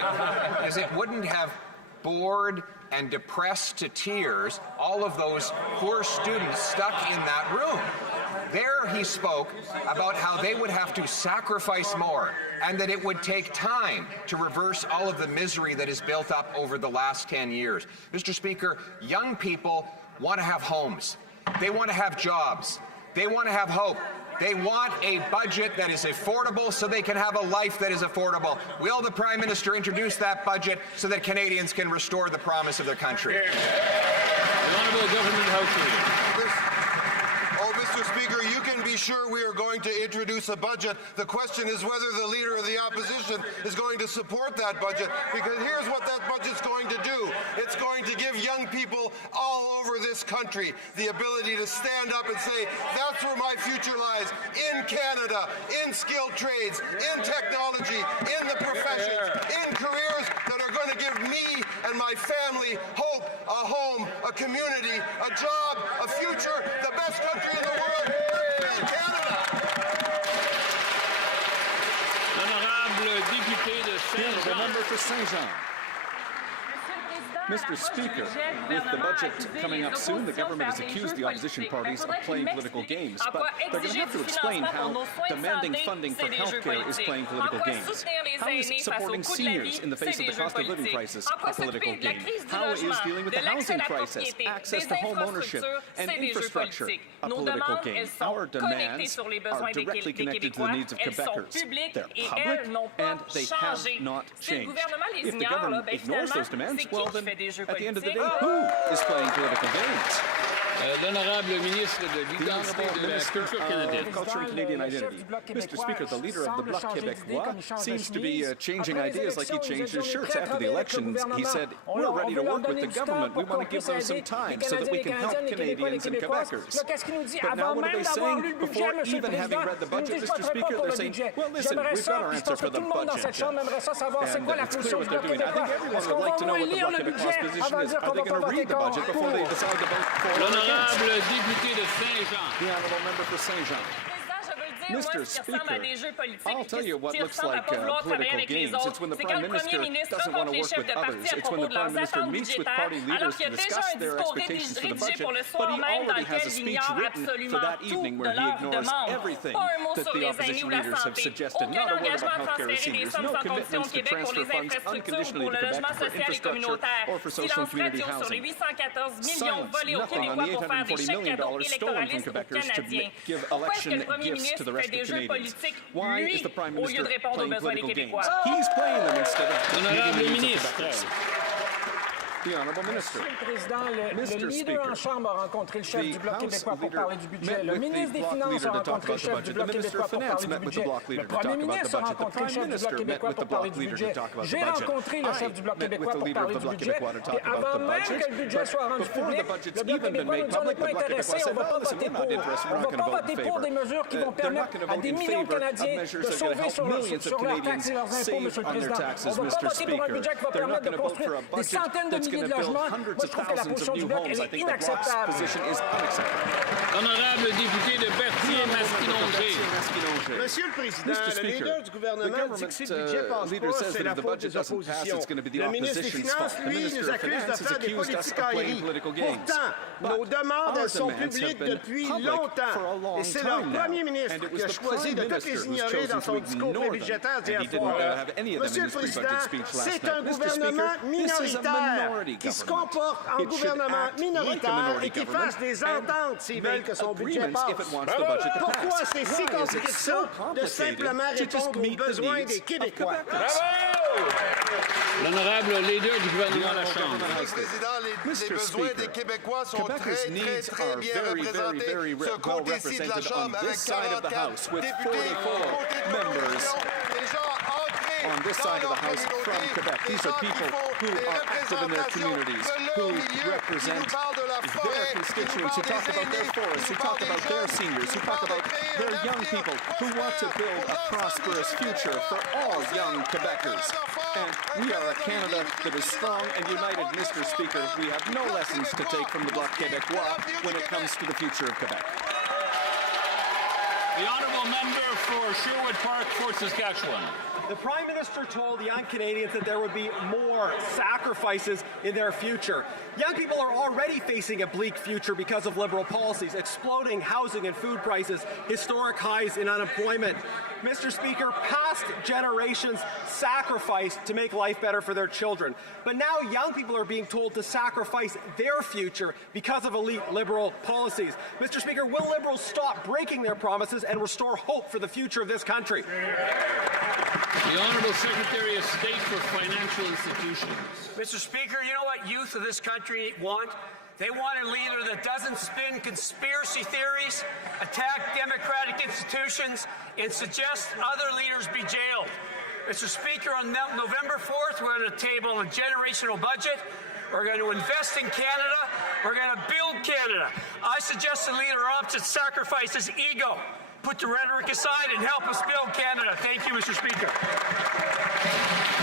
because it wouldn't have bored and depressed to tears all of those poor students stuck in that room. There he spoke about how they would have to sacrifice more and that it would take time to reverse all of the misery that is built up over the last 10 years. Mr. Speaker, young people want to have homes. They want to have jobs. They want to have hope. They want a budget that is affordable so they can have a life that is affordable. Will the Prime Minister introduce that budget so that Canadians can restore the promise of their country? The Honourable Government House Leader. Mr. Speaker, you can be sure we are going to introduce a budget. The question is whether the Leader of the Opposition is going to support that budget, because here's what that budget's going to do. It's going to give young people all over this country the ability to stand up and say, that's where my future lies, in Canada, in skilled trades, in technology, in the professions, in careers that are going to give me and my family hope, a home, a community, a job, a future, the best country in the world. Honorable député de Saint-Jean. Member for Saint-Jean. Mr. Speaker, with the budget coming up soon, the government has accused the opposition parties of playing political games, but they're going to have to explain how demanding funding for health care is playing political games. How is supporting seniors in the face of the cost of living crisis a political game? How is dealing with the housing crisis, access to home ownership, and infrastructure a political game? Our demands are directly connected to the needs of Quebecers. They're public, and they have not changed. If the government ignores those demands, well then, at the end of the day, who is playing political games? L'honorable ministre de l'Identité de la Culture canadienne. Culture and Canadian identity. Mr. Speaker, the leader of the Bloc Québécois seems to be changing ideas like he changed his shirts after the elections. He said, we're ready to work with the government. We want to give them some time so that we can help Canadians and Quebecers. But now what are they saying? Before even having read the budget, Mr. Speaker, they're saying, well, listen, we've got our answer for the budget. And it's clear what they're doing. I think everyone would like to know what the Bloc Québécois position is. Are they going to read the budget before they decide to vote for it? Honorable député de Saint-Jean. The honourable member for Saint-Jean. Mr. Speaker, I'll tell you what looks like political games. It's when the Prime Minister doesn't want to work with others. It's when the Prime Minister meets with party leaders to discuss their expectations for the budget, but he already has a speech written for that evening where he ignores everything that the opposition leaders have suggested. Not a word about health care or seniors, no commitments to transfer funds unconditionally to Quebec for infrastructure or for social and community housing. Silence, nothing on the $840 million stolen from Quebecers to give election gifts to the rest of Canadians. Why is the Prime Minister playing political games? He's playing them instead of giving them to Quebecers. The Honourable Minister. Le leader en chambre a rencontré le chef du Bloc québécois pour parler du budget. Le ministre des Finances a rencontré le chef du Bloc québécois pour parler du budget. Le Premier ministre a rencontré le chef du Bloc québécois pour parler du budget. J'ai rencontré le chef du Bloc québécois pour parler du budget. Et avant même que le budget soit rendu public, le Bloc québécois nous dit on n'est pas intéressé, on ne va pas voter pour. On ne va pas voter pour des mesures qui vont permettre à des millions de Canadiens de sauver sur leurs taxes et leurs impôts, Monsieur le Président. On ne va pas voter pour un budget qui va permettre de construire des centaines de milliers de logements. Moi, je trouve que la position du Bloc, elle est inacceptable. Honorable député de Berthier-Masquinongé. Monsieur le Président, le leader du gouvernement dit que si le budget passe pas, c'est la faute des oppositions. Le ministre des Finances, lui, nous accuse de faire des politicailleries. Pourtant, nos demandes, elles sont publiques depuis longtemps. Et c'est leur premier ministre qui a choisi de toutes les ignorer dans son discours prébudgétaire d'hier soir. Monsieur le Président, c'est un gouvernement minoritaire qui se comporte en gouvernement minoritaire et qui fasse des ententes s'ils veulent que son budget passe. Pourquoi c'est si compliqué que ça de simplement répondre aux besoins des Québécois? L'honorable leader du gouvernement à la Chambre. Monsieur le Président, les besoins des Québécois sont très bien représentés. Ce côté-ci de la Chambre avec 44 députés, on this side of the House from Quebec. These are people who are active in their communities, who represent their constituents, who talk about their forests, who talk about their seniors, who talk about their young people, who want to build a prosperous future for all young Quebecers. And we are a Canada that is strong and united, Mr. Speaker. We have no lessons to take from the Bloc Québécois when it comes to the future of Quebec. The honourable member for Sherwood Park, Fort Saskatchewan. The Prime Minister told young Canadians that there would be more sacrifices in their future. Young people are already facing a bleak future because of Liberal policies, exploding housing and food prices, historic highs in unemployment. Mr. Speaker, past generations sacrificed to make life better for their children. But now young people are being told to sacrifice their future because of elite Liberal policies. Mr. Speaker, will Liberals stop breaking their promises and restore hope for the future of this country? The Honourable Secretary of State for Financial Institutions. Mr. Speaker, you know what youth of this country want? They want a leader that doesn't spin conspiracy theories, attack democratic institutions, and suggest other leaders be jailed. Mr. Speaker, on November 4th, we're going to table a generational budget. We're going to invest in Canada. We're going to build Canada. I suggest a leader opposite sacrifices ego. Put the rhetoric aside and help us build Canada. Thank you, Mr. Speaker.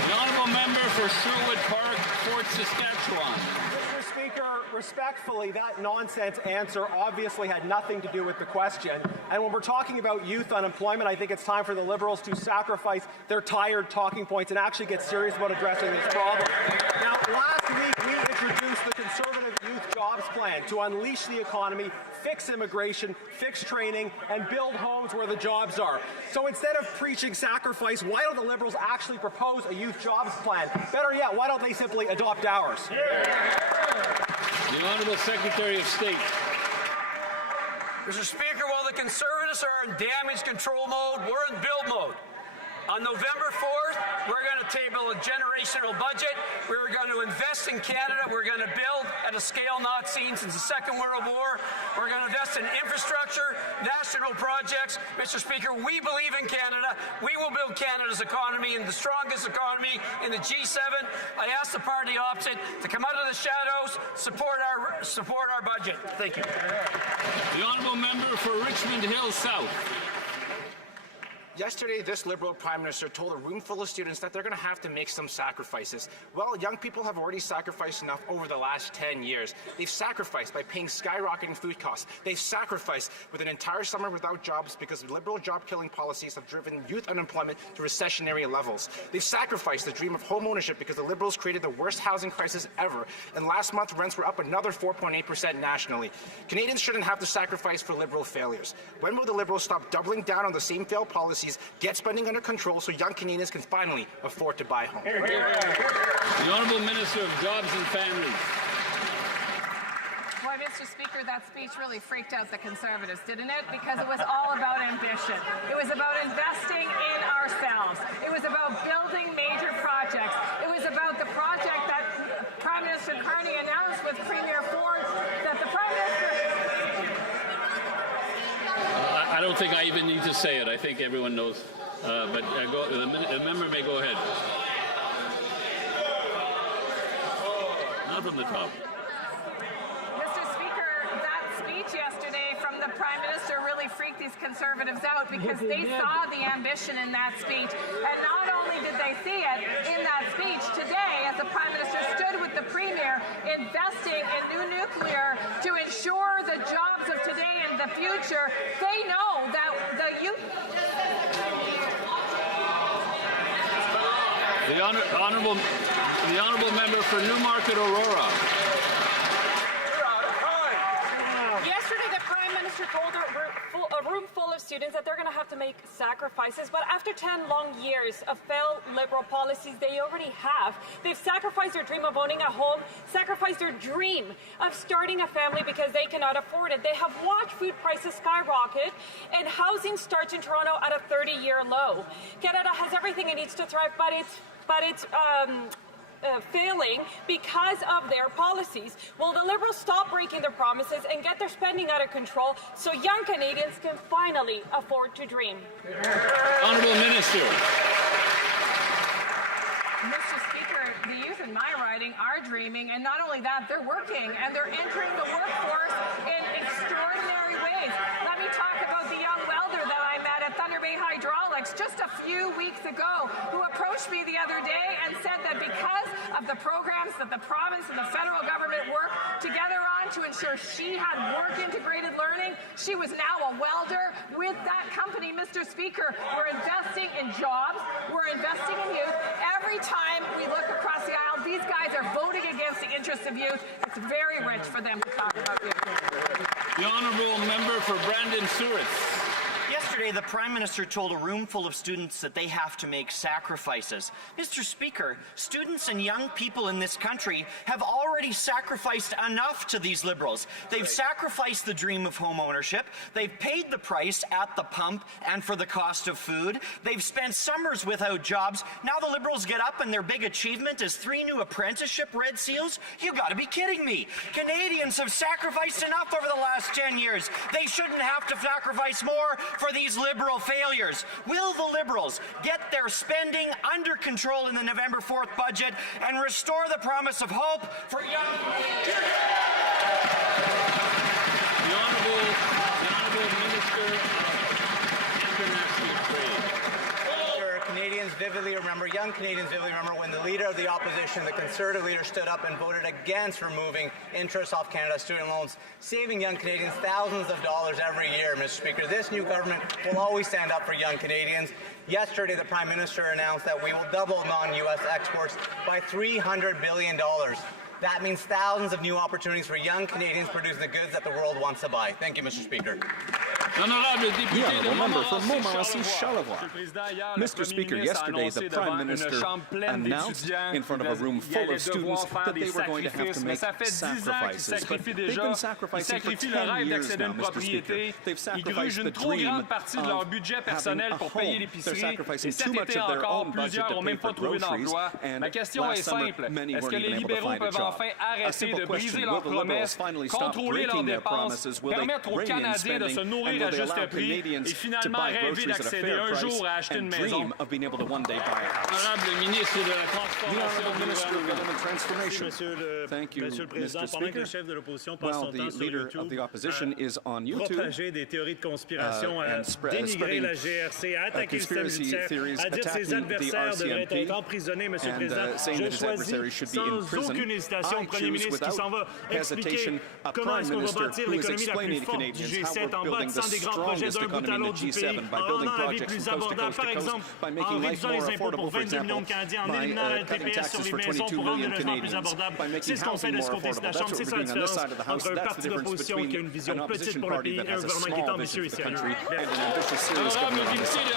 The honourable member for Sherwood Park, Fort Saskatchewan. Mr. Speaker, respectfully, that nonsense answer obviously had nothing to do with the question. And when we're talking about youth unemployment, I think it's time for the Liberals to sacrifice their tired talking points and actually get serious about addressing this problem. Now, last week, we introduced the Conservative Youth Jobs Plan to unleash the economy, fix immigration, fix training, and build homes where the jobs are. So instead of preaching sacrifice, why don't the Liberals actually propose a youth jobs plan? Better yet, why don't they simply adopt ours? The Honourable Secretary of State. Mr. Speaker, while the Conservatives are in damage control mode, we're in build mode. On November 4th, we're going to table a generational budget. We're going to invest in Canada. We're going to build at a scale not seen since the Second World War. We're going to invest in infrastructure, national projects. Mr. Speaker, we believe in Canada. We will build Canada's economy and the strongest economy in the G7. I ask the party opposite to come out of the shadows, support our budget. Thank you. The honourable member for Richmond Hill South. Yesterday, this Liberal Prime Minister told a room full of students that they're going to have to make some sacrifices. Well, young people have already sacrificed enough over the last 10 years. They've sacrificed by paying skyrocketing food costs. They've sacrificed with an entire summer without jobs because Liberal job-killing policies have driven youth unemployment to recessionary levels. They've sacrificed the dream of home ownership because the Liberals created the worst housing crisis ever. And last month, rents were up another 4.8% nationally. Canadians shouldn't have to sacrifice for Liberal failures. When will the Liberals stop doubling down on the same failed policies, get spending under control so young Canadians can finally afford to buy homes? The Honourable Minister of Jobs and Families. Boy, Mr. Speaker, that speech really freaked out the Conservatives, didn't it? Because it was all about ambition. It was about investing in ourselves. It was about building major projects. It was about the project that Prime Minister Carney announced with Premier Ford, that the Prime Minister... I don't think I even need to say it. I think everyone knows. But the member may go ahead. Not from the top. Mr. Speaker, that speech yesterday from the Prime Minister really freaked these Conservatives out because they saw the ambition in that speech. And not only did they see it in that speech, today, as the Prime Minister stood with the Premier investing in new nuclear to ensure the jobs of today and the future, they know that the youth... The honourable member for Newmarket Aurora. Yesterday, the Prime Minister told a room full of students that they're going to have to make sacrifices, but after 10 long years of failed Liberal policies they already have, they've sacrificed their dream of owning a home, sacrificed their dream of starting a family because they cannot afford it. They have watched food prices skyrocket, and housing starts in Toronto at a 30-year low. Canada has everything it needs to thrive, but it's failing because of their policies. Will the Liberals stop breaking their promises and get their spending out of control so young Canadians can finally afford to dream? Honourable Minister. Mr. Speaker, the youth in my riding are dreaming, and not only that, they're working, and they're entering the workforce in extraordinary ways. Let me talk about the young welder that I met at Thunder Bay Hydraulics just a few weeks ago, who approached me the other day and said that because of the programs that the province and the federal government work together on to ensure she had work-integrated learning, she was now a welder with that company. Mr. Speaker, we're investing in jobs, we're investing in youth. Every time we look across the aisle, these guys are voting against the interests of youth. It's very rich for them to talk about youth. The honourable member for Brandon Seward. Yesterday, the Prime Minister told a room full of students that they have to make sacrifices. Mr. Speaker, students and young people in this country have already sacrificed enough to these Liberals. They've sacrificed the dream of home ownership. They've paid the price at the pump and for the cost of food. They've spent summers without jobs. Now the Liberals get up and their big achievement is 3 new apprenticeship Red Seals? You gotta be kidding me. Canadians have sacrificed enough over the last 10 years. They shouldn't have to sacrifice more for these Liberal failures. Will the Liberals get their spending under control in the November 4th budget and restore the promise of hope for young Canadians? The Honourable Minister of International Trade. Canadians vividly remember, young Canadians vividly remember when the leader of the opposition, the Conservative leader, stood up and voted against removing interest off Canada's student loans, saving young Canadians thousands of dollars every year, Mr. Speaker. This new government will always stand up for young Canadians. Yesterday, the Prime Minister announced that we will double non-U.S. exports by $300 billion. That means thousands of new opportunities for young Canadians producing the goods that the world wants to buy. Thank you, Mr. Speaker. The honourable member for Montmorency-Charlevoix. Mr. Speaker, yesterday the Prime Minister announced in front of a room full of students that they were going to have to make sacrifices. But they've been sacrificing for 10 years now, Mr. Speaker. They've sacrificed the dream of having a home. They're sacrificing too much of their own budget to pay for groceries. And last summer, many weren't even able to find a job. A simple question, will the Liberals finally stop breaking their promises? Will they rein in spending? And will they allow Canadians to buy groceries at a fair price and dream of being able to one day buy a house? The Honourable Minister of Government Transformation. Thank you, Mr. Speaker. While the Leader of the Opposition is on YouTube and spreading conspiracy theories, attacking the RCMP and saying that his adversary should be in prison, I choose without hesitation a Prime Minister who is explaining to Canadians how we're building the strongest economy in the G7 by building projects from coast to coast to coast, by making life more affordable, for example, by cutting taxes for 22 million Canadians, by making housing more affordable. That's what we're doing on this side of the House. That's the difference between an opposition party that has a small vision for the country and an ambitious, serious government on this side. The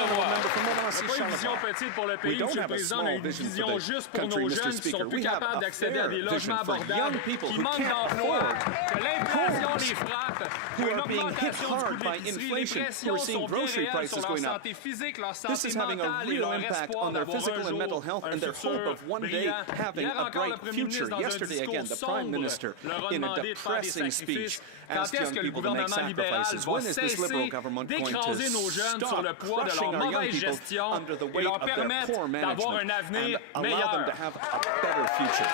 honourable member from Montmorency-Charlevoix. We don't have a small vision for the country, Mr. Speaker. We have a fair vision for young people who can't afford homes, who are being hit hard by inflation, who are seeing grocery prices going up. This is having a real impact on their physical and mental health and their hope of one day having a bright future. Yesterday, again, the Prime Minister, in a depressing speech, asked young people to make sacrifices. When is this Liberal government going to stop crushing our young people under the weight of their poor management and allow them to have a better future?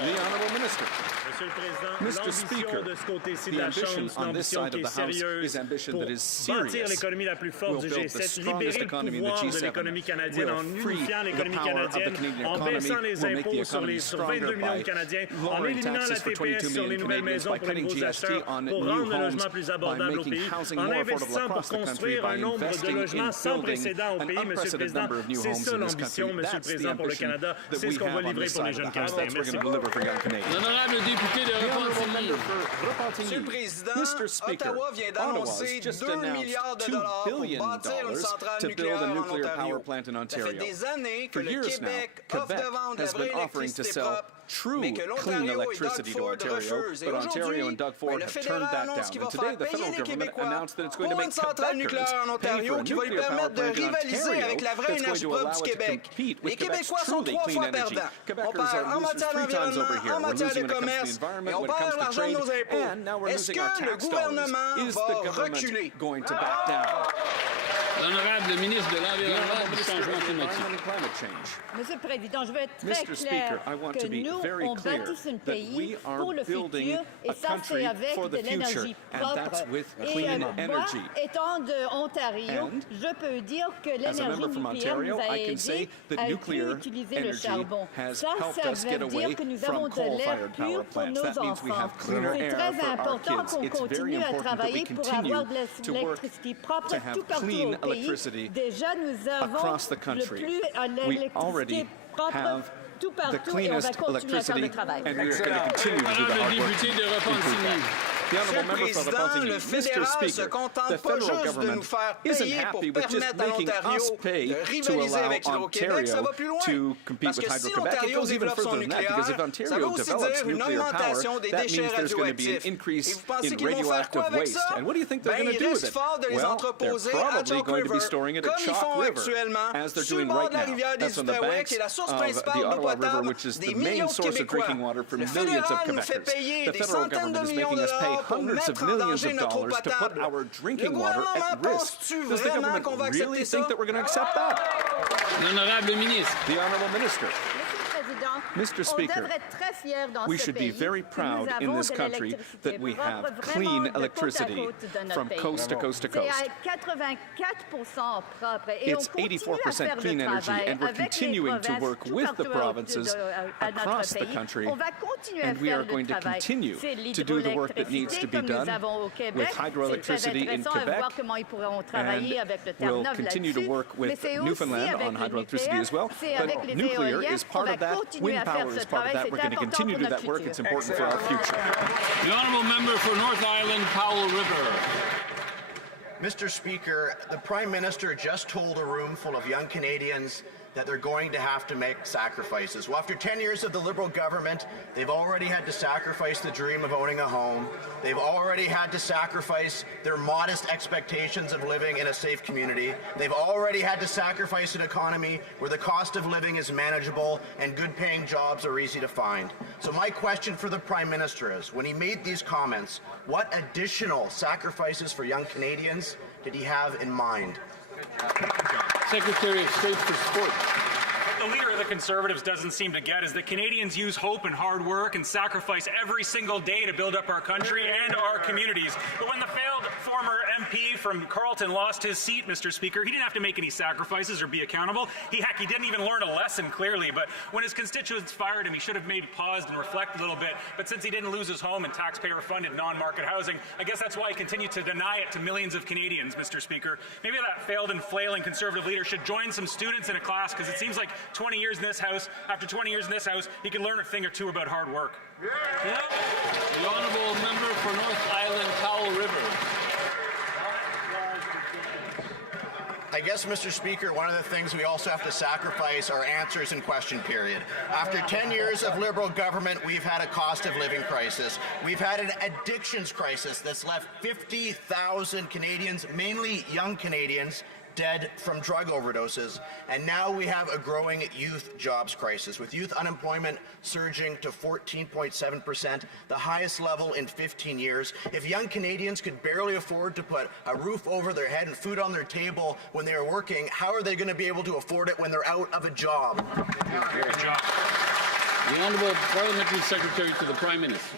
The Honourable Minister. Mr. Speaker, the ambition on this side of the House is ambition that is serious. We'll build the strongest economy in the G7. We'll free the power of the Canadian economy. We'll make the economy stronger by lowering taxes for 22 million Canadians, by cutting GST on new homes, by making housing more affordable across the country, by investing in building an unprecedented number of new homes in this country. That's the ambition that we have on this side of the House. That's what we're going to deliver for young Canadians. Monsieur le Président, Mr. Speaker, Ottawa vient d'annoncer $2 milliards pour bâtir une centrale nucléaire en Ontario. Ça fait des années que le Québec offre de vendre la vraie électricité propre, mais que l'Ontario et Doug Ford refusent. Et aujourd'hui, le fédéral annonce qu'il va faire payer les Québécois pour une centrale nucléaire en Ontario qui va lui permettre de rivaliser avec la vraie énergie propre du Québec. Les Québécois sont 3 fois perdants. On perd en matière d'environnement, en matière de commerce, et on perd l'argent de nos impôts. Est-ce que le gouvernement va reculer? L'honorable ministre de l'Environnement et du Changement climatique. Monsieur le Président, je veux être très Mr. Speaker, I want clair to que be nous, very on clear bâtisse un that pays we are pour le building futur, et a ça, country c'est avec for the de l'énergie future, and that's propre. with Et clean moi, energy. étant de Ontario, And je peux dire que as a l'énergie member from nucléaire Ontario, nous a I can say aidé that à nuclear plus utiliser le energy charbon. has Ça helped us veut get away dire que nous avons from de l'air coal-fired pur power pour plants. nos That means we enfants. have cleaner C'est air très for our important kids. qu'on It's very continue à important that we travailler pour continue avoir de to work l'électricité propre to have tout partout clean au pays. electricity Déjà, nous avons across the le country. plus We already l'électricité propre have tout the partout et on va cleanest continuer à faire electricity, le travail. and we're going to continue to do the hard work to improve that. The honourable member for Repentigny, Mr. Speaker, the federal government isn't happy with just making us pay to allow Ontario to compete with Hydro-Quebec. It goes even further than that, because if Ontario develops nuclear power, that means there's going to be an increase in radioactive waste. And what do you think they're going to do with it? Well, they're probably going to be storing it at Chalk River, as they're doing right now. That's on the banks of the Ottawa River, which is the main source of drinking water for millions of Quebecers. The federal government is making us pay hundreds of millions of dollars to put our drinking water at risk. Does the government really think that we're going to accept that? L'honorable ministre. The honourable minister. Mr. Speaker, we should be very proud in this country that we have clean electricity from coast to coast to coast. It's 84% clean energy, and we're continuing to work with the provinces across the country, and we are going to continue to do the work that needs to be done with hydroelectricity in Quebec, and we'll continue to work with Newfoundland on hydroelectricity as well. But nuclear is part of that. Wind power is part of that. We're going to continue to do that work. It's important for our future. The honourable member for North Island, Powell River. Mr. Speaker, the Prime Minister just told a room full of young Canadians that they're going to have to make sacrifices. Well, after 10 years of the Liberal government, they've already had to sacrifice the dream of owning a home. They've already had to sacrifice their modest expectations of living in a safe community. They've already had to sacrifice an economy where the cost of living is manageable and good-paying jobs are easy to find. So my question for the Prime Minister is, when he made these comments, what additional sacrifices for young Canadians did he have in mind? Secretary of State for Sport. The leader of the Conservatives doesn't seem to get is that Canadians use hope and hard work and sacrifice every single day to build up our country and our communities. But when the failed former MP from Carleton lost his seat, Mr. Speaker, he didn't have to make any sacrifices or be accountable. He didn't even learn a lesson clearly. But when his constituents fired him, he should have maybe paused and reflect a little bit. But since he didn't lose his home in taxpayer-funded non-market housing, I guess that's why he continued to deny it to millions of Canadians, Mr. Speaker. Maybe that failed and flailing Conservative leader should join some students in a class, because it seems like 20 years in this House, after 20 years in this House, he can learn a thing or two about hard work. Yep. The honourable member for North Island, Powell River. I guess, Mr. Speaker, one of the things we also have to sacrifice are answers in question period. After 10 years of Liberal government, we've had a cost of living crisis. We've had an addictions crisis that's left 50,000 Canadians, mainly young Canadians, dead from drug overdoses. And now we have a growing youth jobs crisis, with youth unemployment surging to 14.7%, the highest level in 15 years. If young Canadians could barely afford to put a roof over their head and food on their table when they are working, how are they going to be able to afford it when they're out of a job? Good job. The Honourable Parliamentary Secretary to the Prime Minister.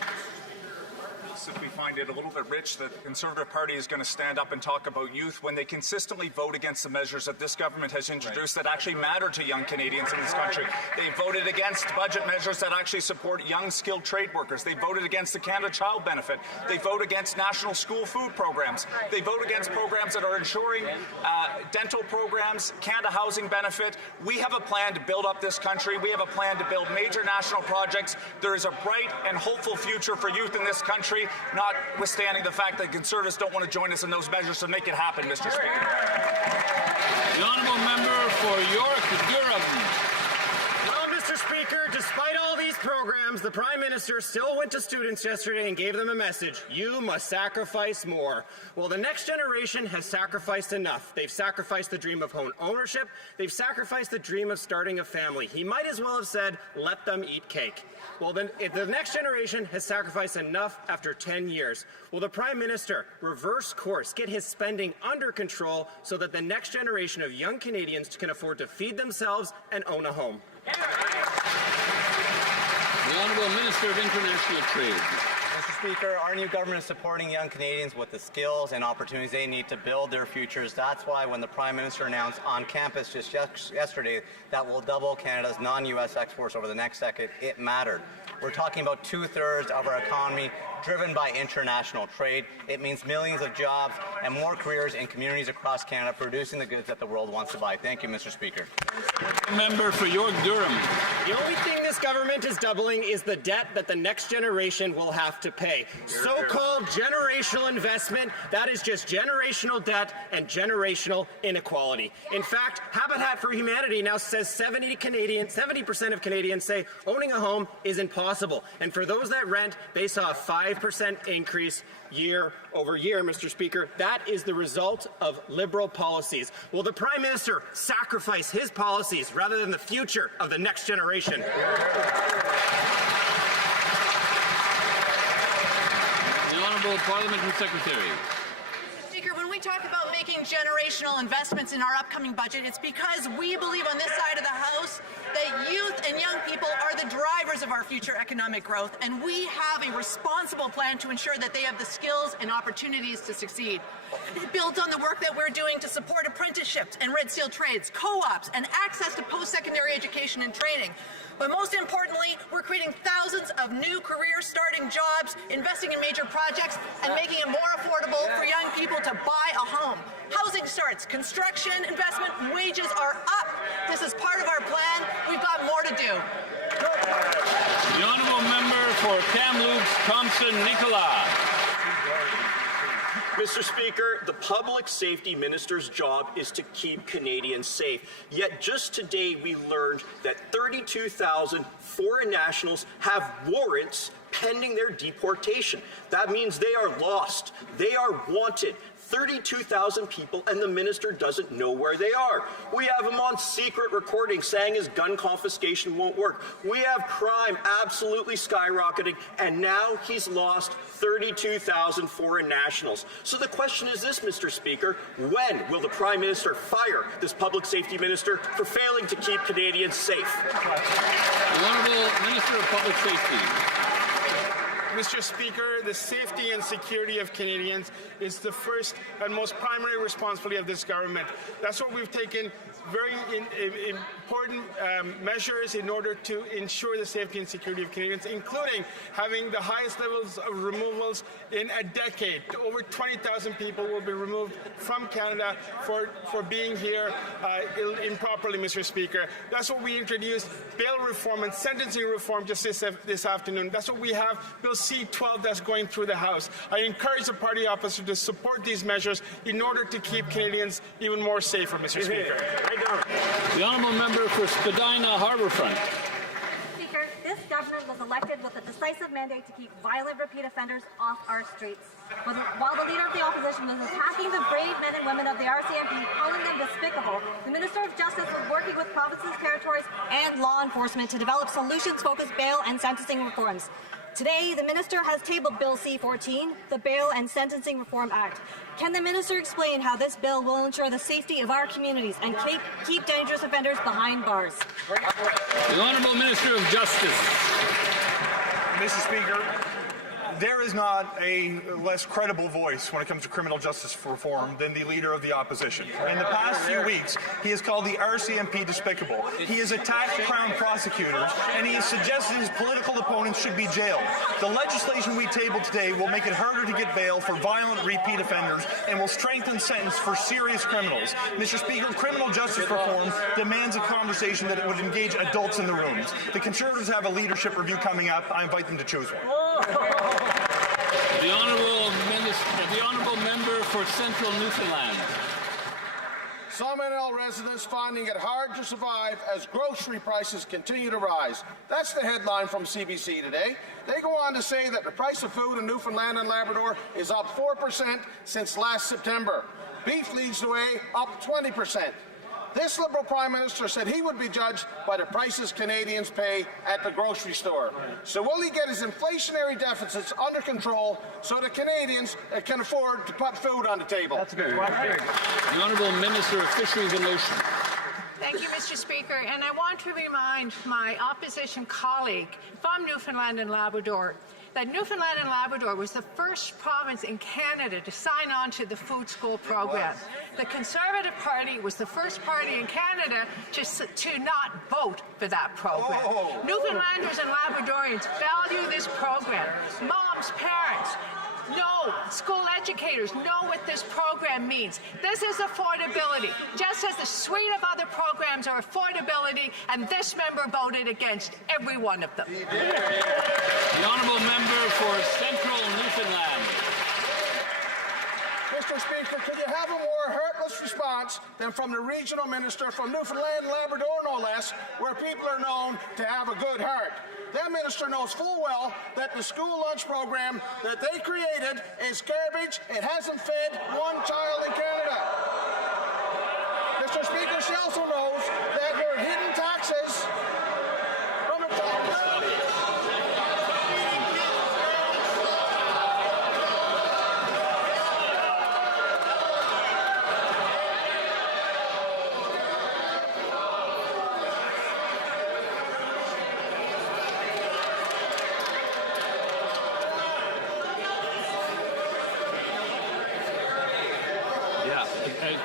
We find it a little bit rich that the Conservative Party is going to stand up and talk about youth when they consistently vote against the measures that this government has introduced that actually matter to young Canadians in this country. They voted against budget measures that actually support young skilled trade workers. They voted against the Canada Child Benefit. They vote against national school food programs. They vote against programs that are ensuring dental programs, Canada Housing Benefit. We have a plan to build up this country. We have a plan to build major national projects. There is a bright and hopeful future for youth in this country, notwithstanding the fact that Conservatives don't want to join us in those measures to make it happen, Mr. Speaker. The honourable member for York, Durham. Well, Mr. Speaker, despite all these programs, programs, the Prime Minister still went to students yesterday and gave them a message: you must sacrifice more. Well, the next generation has sacrificed enough. They've sacrificed the dream of home ownership. They've sacrificed the dream of starting a family. He might as well have said, let them eat cake. Well, then the next generation has sacrificed enough after 10 years. Will the Prime Minister reverse course, get his spending under control so that the next generation of young Canadians can afford to feed themselves and own a home? The Honourable Minister of International Trade. Mr. Speaker, our new government is supporting young Canadians with the skills and opportunities they need to build their futures. That's why when the Prime Minister announced on campus just yesterday that we'll double Canada's non-U.S. exports over the next decade, it mattered. We're talking about 2/3 of our economy driven by international trade. It means millions of jobs and more careers in communities across Canada producing the goods that the world wants to buy. Thank you, Mr. Speaker. Member for York-Durham. The only thing this government is doubling is the debt that the next generation will have to pay. So-called generational investment, that is just generational debt and generational inequality. In fact, Habitat for Humanity now says 70% of Canadians say owning a home is impossible. And for those that rent, they saw a 5% increase year over year, Mr. Speaker. That is the result of Liberal policies. Will the Prime Minister sacrifice his policies rather than the future of the next generation? The Honourable Parliamentary Secretary. Speaker, when we talk about making generational investments in our upcoming budget, it's because we believe on this side of the House that youth and young people are the drivers of our future economic growth, and we have a responsible plan to ensure that they have the skills and opportunities to succeed. It builds on the work that we're doing to support apprenticeships and Red Seal trades, co-ops, and access to post-secondary education and training. But most importantly, we're creating thousands of new career-starting jobs, investing in major projects, and making it more affordable for young people to buy a home. Housing starts, construction, investment, wages are up. This is part of our plan. We've got more to do. The Honourable Member for Kamloops, Thompson, Nicola. Mr. Speaker, the Public Safety Minister's job is to keep Canadians safe. Yet just today we learned that 32,000 foreign nationals have warrants pending their deportation. That means they are lost. They are wanted. 32,000 people, and the minister doesn't know where they are. We have him on secret recording saying his gun confiscation won't work. We have crime absolutely skyrocketing, and now he's lost 32,000 foreign nationals. So the question is this, Mr. Speaker: when will the Prime Minister fire this Public Safety Minister for failing to keep Canadians safe? The Honourable Minister of Public Safety. Mr. Speaker, the safety and security of Canadians is the first and most primary responsibility of this government. That's what we've taken very important measures in order to ensure the safety and security of Canadians, including having the highest levels of removals in a decade. Over 20,000 people will be removed from Canada for being here improperly, Mr. Speaker. That's what we introduced, bail reform and sentencing reform just this afternoon. That's what we have, Bill C-12, that's going through the House. I encourage the party opposition to support these measures in order to keep Canadians even more safer, Mr. Speaker. The Honourable Member for Spadina Harbourfront. Speaker, this government was elected with a decisive mandate to keep violent repeat offenders off our streets. While the Leader of the Opposition was attacking the brave men and women of the RCMP, calling them despicable, the Minister of Justice was working with provinces, territories, and law enforcement to develop solutions-focused bail and sentencing reforms. Today, the Minister has tabled Bill C-14, the Bail and Sentencing Reform Act. Can the Minister explain how this bill will ensure the safety of our communities and keep dangerous offenders behind bars? The Honourable Minister of Justice. Mr. Speaker, there is not a less credible voice when it comes to criminal justice reform than the Leader of the Opposition. In the past few weeks, he has called the RCMP despicable. He has attacked Crown prosecutors, and he has suggested his political opponents should be jailed. The legislation we tabled today will make it harder to get bail for violent repeat offenders and will strengthen sentence for serious criminals. Mr. Speaker, criminal justice reform demands a conversation that would engage adults in the rooms. The Conservatives have a leadership review coming up. I invite them to choose one. The Honourable Member for Central Newfoundland. some NL residents finding it hard to survive as grocery prices continue to rise. That's the headline from CBC today. They go on to say that the price of food in Newfoundland and Labrador is up 4% since last September. Beef leads the way, up 20%. This Liberal Prime Minister said he would be judged by the prices Canadians pay at the grocery store. So will he get his inflationary deficits under control so that Canadians can afford to put food on the table? That's a good question. The Honourable Minister of Fisheries and Oceans. Thank you, Mr. Speaker. And I want to remind my opposition colleague from Newfoundland and Labrador that Newfoundland and Labrador was the first province in Canada to sign on to the Food School program. The Conservative Party was the first party in Canada to not vote for that program. Newfoundlanders and Labradorians value this program. Moms, parents, know, school educators know what this program means. This is affordability, just as the suite of other programs are affordability, and this member voted against every one of them. The Honourable Member for Central Newfoundland. Mr. Speaker, could you have a more heartless response than from the regional minister from Newfoundland and Labrador, no less, where people are known to have a good heart? That minister knows full well that the school lunch program that they created is garbage. It hasn't fed one child in Canada. Mr. Speaker, she also knows that her hidden taxes from the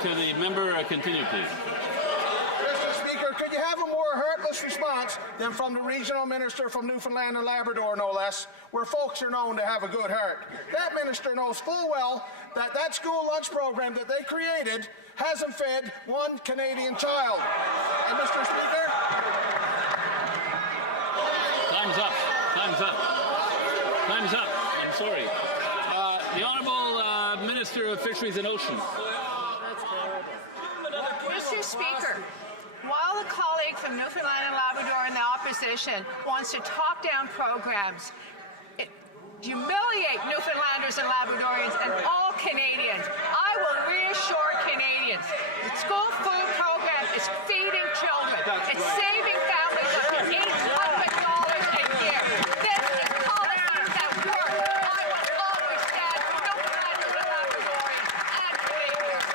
To the member, continue, please. Mr. Speaker, could you have a more heartless response than from the regional minister from Newfoundland and Labrador, no less, where folks are known to have a good heart? That minister knows full well that that school lunch program that they created hasn't fed one Canadian child. And Mr. Speaker... Time's up. Time's up. Time's up. I'm sorry. The Honourable Minister of Fisheries and Oceans. Mr. Speaker, while the colleague from Newfoundland and Labrador in the opposition wants to talk down programs, humiliate Newfoundlanders and Labradorians and all Canadians, I will reassure Canadians the school food program is feeding children. It's saving families up to $800 a year. This is policies that work. I will always stand for Newfoundlanders and Labradorians and Canadians.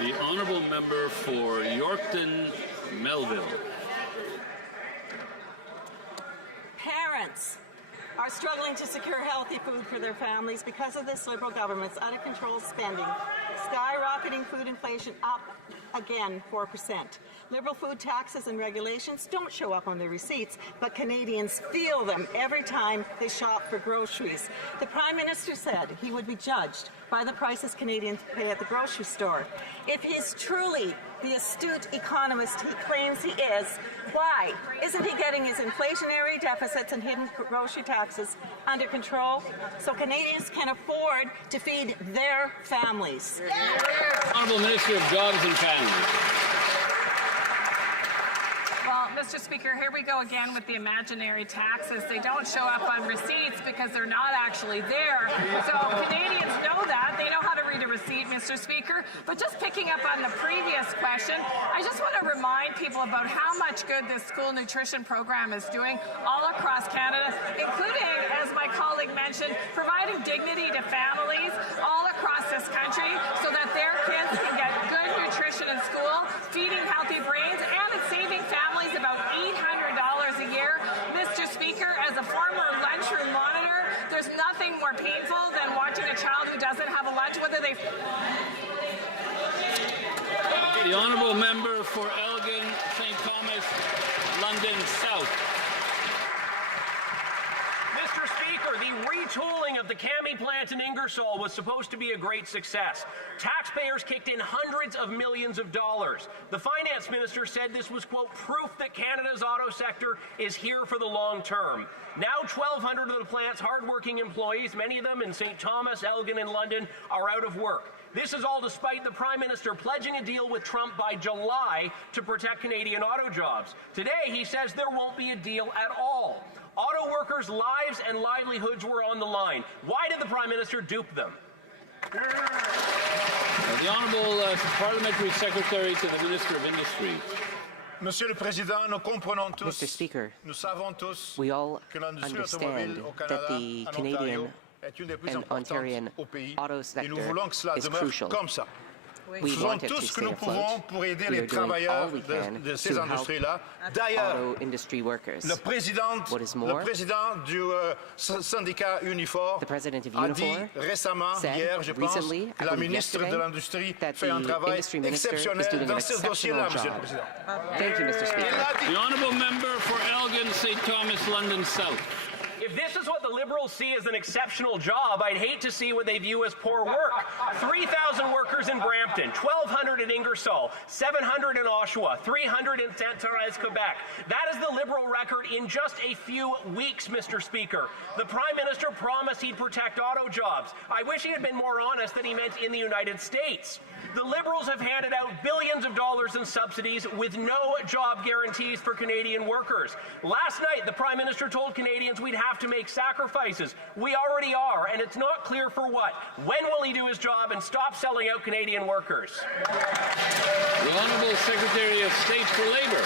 The Honourable Member for Yorkton, Melville. Parents are struggling to secure healthy food for their families because of this Liberal government's out-of-control spending, skyrocketing food inflation up again 4%. Liberal food taxes and regulations don't show up on their receipts, but Canadians feel them every time they shop for groceries. The Prime Minister said he would be judged by the prices Canadians pay at the grocery store. If he's truly the astute economist he claims he is, why isn't he getting his inflationary deficits and hidden grocery taxes under control so Canadians can afford to feed their families? Honourable Minister of Jobs and Families. Well, Mr. Speaker, here we go again with the imaginary taxes. They don't show up on receipts because they're not actually there. So Canadians know that. They know how to read a receipt, Mr. Speaker. But just picking up on the previous question, I just want to remind people about how much good this school nutrition program is doing all across Canada, including, as my colleague mentioned, providing dignity to families all across this country so that their kids can get good nutrition in school, feeding healthy brains, and it's saving families about $800 a year. Mr. Speaker, as a former lunchroom monitor, there's nothing more painful than watching a child who doesn't have a lunch, whether they... The Honourable Member for Elgin, St. Thomas, London South. Mr. Speaker, the retooling of the Cami plant in Ingersoll was supposed to be a great success. Taxpayers kicked in hundreds of millions of dollars. The finance minister said this was, quote, proof that Canada's auto sector is here for the long term. Now 1,200 of the plant's hardworking employees, many of them in St. Thomas, Elgin, and London, are out of work. This is all despite the Prime Minister pledging a deal with Trump by July to protect Canadian auto jobs. Today, he says there won't be a deal at all. Auto workers' lives and livelihoods were on the line. Why did the Prime Minister dupe them? The Honourable Parliamentary Secretary to the Minister of Industry. Monsieur le Président, nous comprenons tous, Mr. Speaker, nous savons tous we all que l'industrie understand automobile au that Canada, the en Canadian Ontario, est une des plus and importantes Ontarian au pays, auto et nous sector voulons que cela is demeure crucial. comme ça. Nous We faisons want it tout to ce que stay nous pouvons afloat. pour aider We les are doing all travailleurs we can de ces to help industries-là. D'ailleurs, auto industry workers. le président du syndicat Unifor The president of a dit Unifor récemment, said hier, je pense, recently, que I la believe ministre de yesterday, l'Industrie that fait un the travail industry minister is doing exceptionnel an dans ces dossiers-là, exceptional Monsieur le job. Président. Thank you, Mr. Speaker. The Honourable Member for Elgin, St. Thomas, London South. If this is what the Liberals see as an exceptional job, I'd hate to see what they view as poor work. 3,000 workers in Brampton, 1,200 in Ingersoll, 700 in Oshawa, 300 in Sainte-Thérèse, Quebec. That is the Liberal record in just a few weeks, Mr. Speaker. The Prime Minister promised he'd protect auto jobs. I wish he had been more honest that he meant in the United States. The Liberals have handed out billions of dollars in subsidies with no job guarantees for Canadian workers. Last night, the Prime Minister told Canadians we'd have to make sacrifices. We already are, and it's not clear for what. When will he do his job and stop selling out Canadian workers? The Honourable Secretary of State for Labour.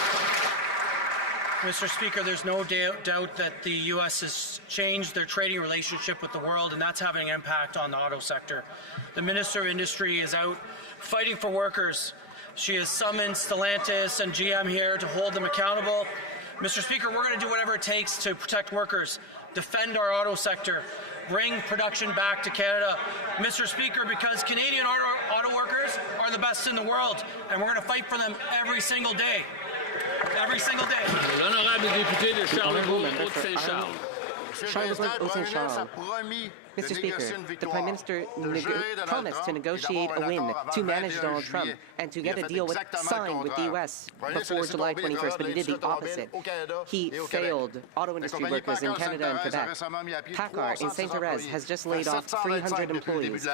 Mr. Speaker, there's no doubt that the U.S. has changed their trading relationship with the world, and that's having an impact on the auto sector. The Minister of Industry is out fighting for workers. She has summoned Stellantis and GM here to hold them accountable. Mr. Speaker, we're going to do whatever it takes to protect workers, defend our auto sector, bring production back to Canada. Mr. Speaker, because Canadian auto workers are the best in the world, and we're going to fight for them every single day. Every single day. L'honorable député de Charlebourg, Haute-Saint-Charles. Charlebourg, Haute-Saint-Charles. Mr. Speaker, the Prime Minister promised to negotiate a win to manage Donald Trump and to get a deal signed with the U.S. before July 21st, but he did the opposite. He failed auto industry workers in Canada and Quebec. PACCAR in Sainte-Thérèse has just laid off 300 employees.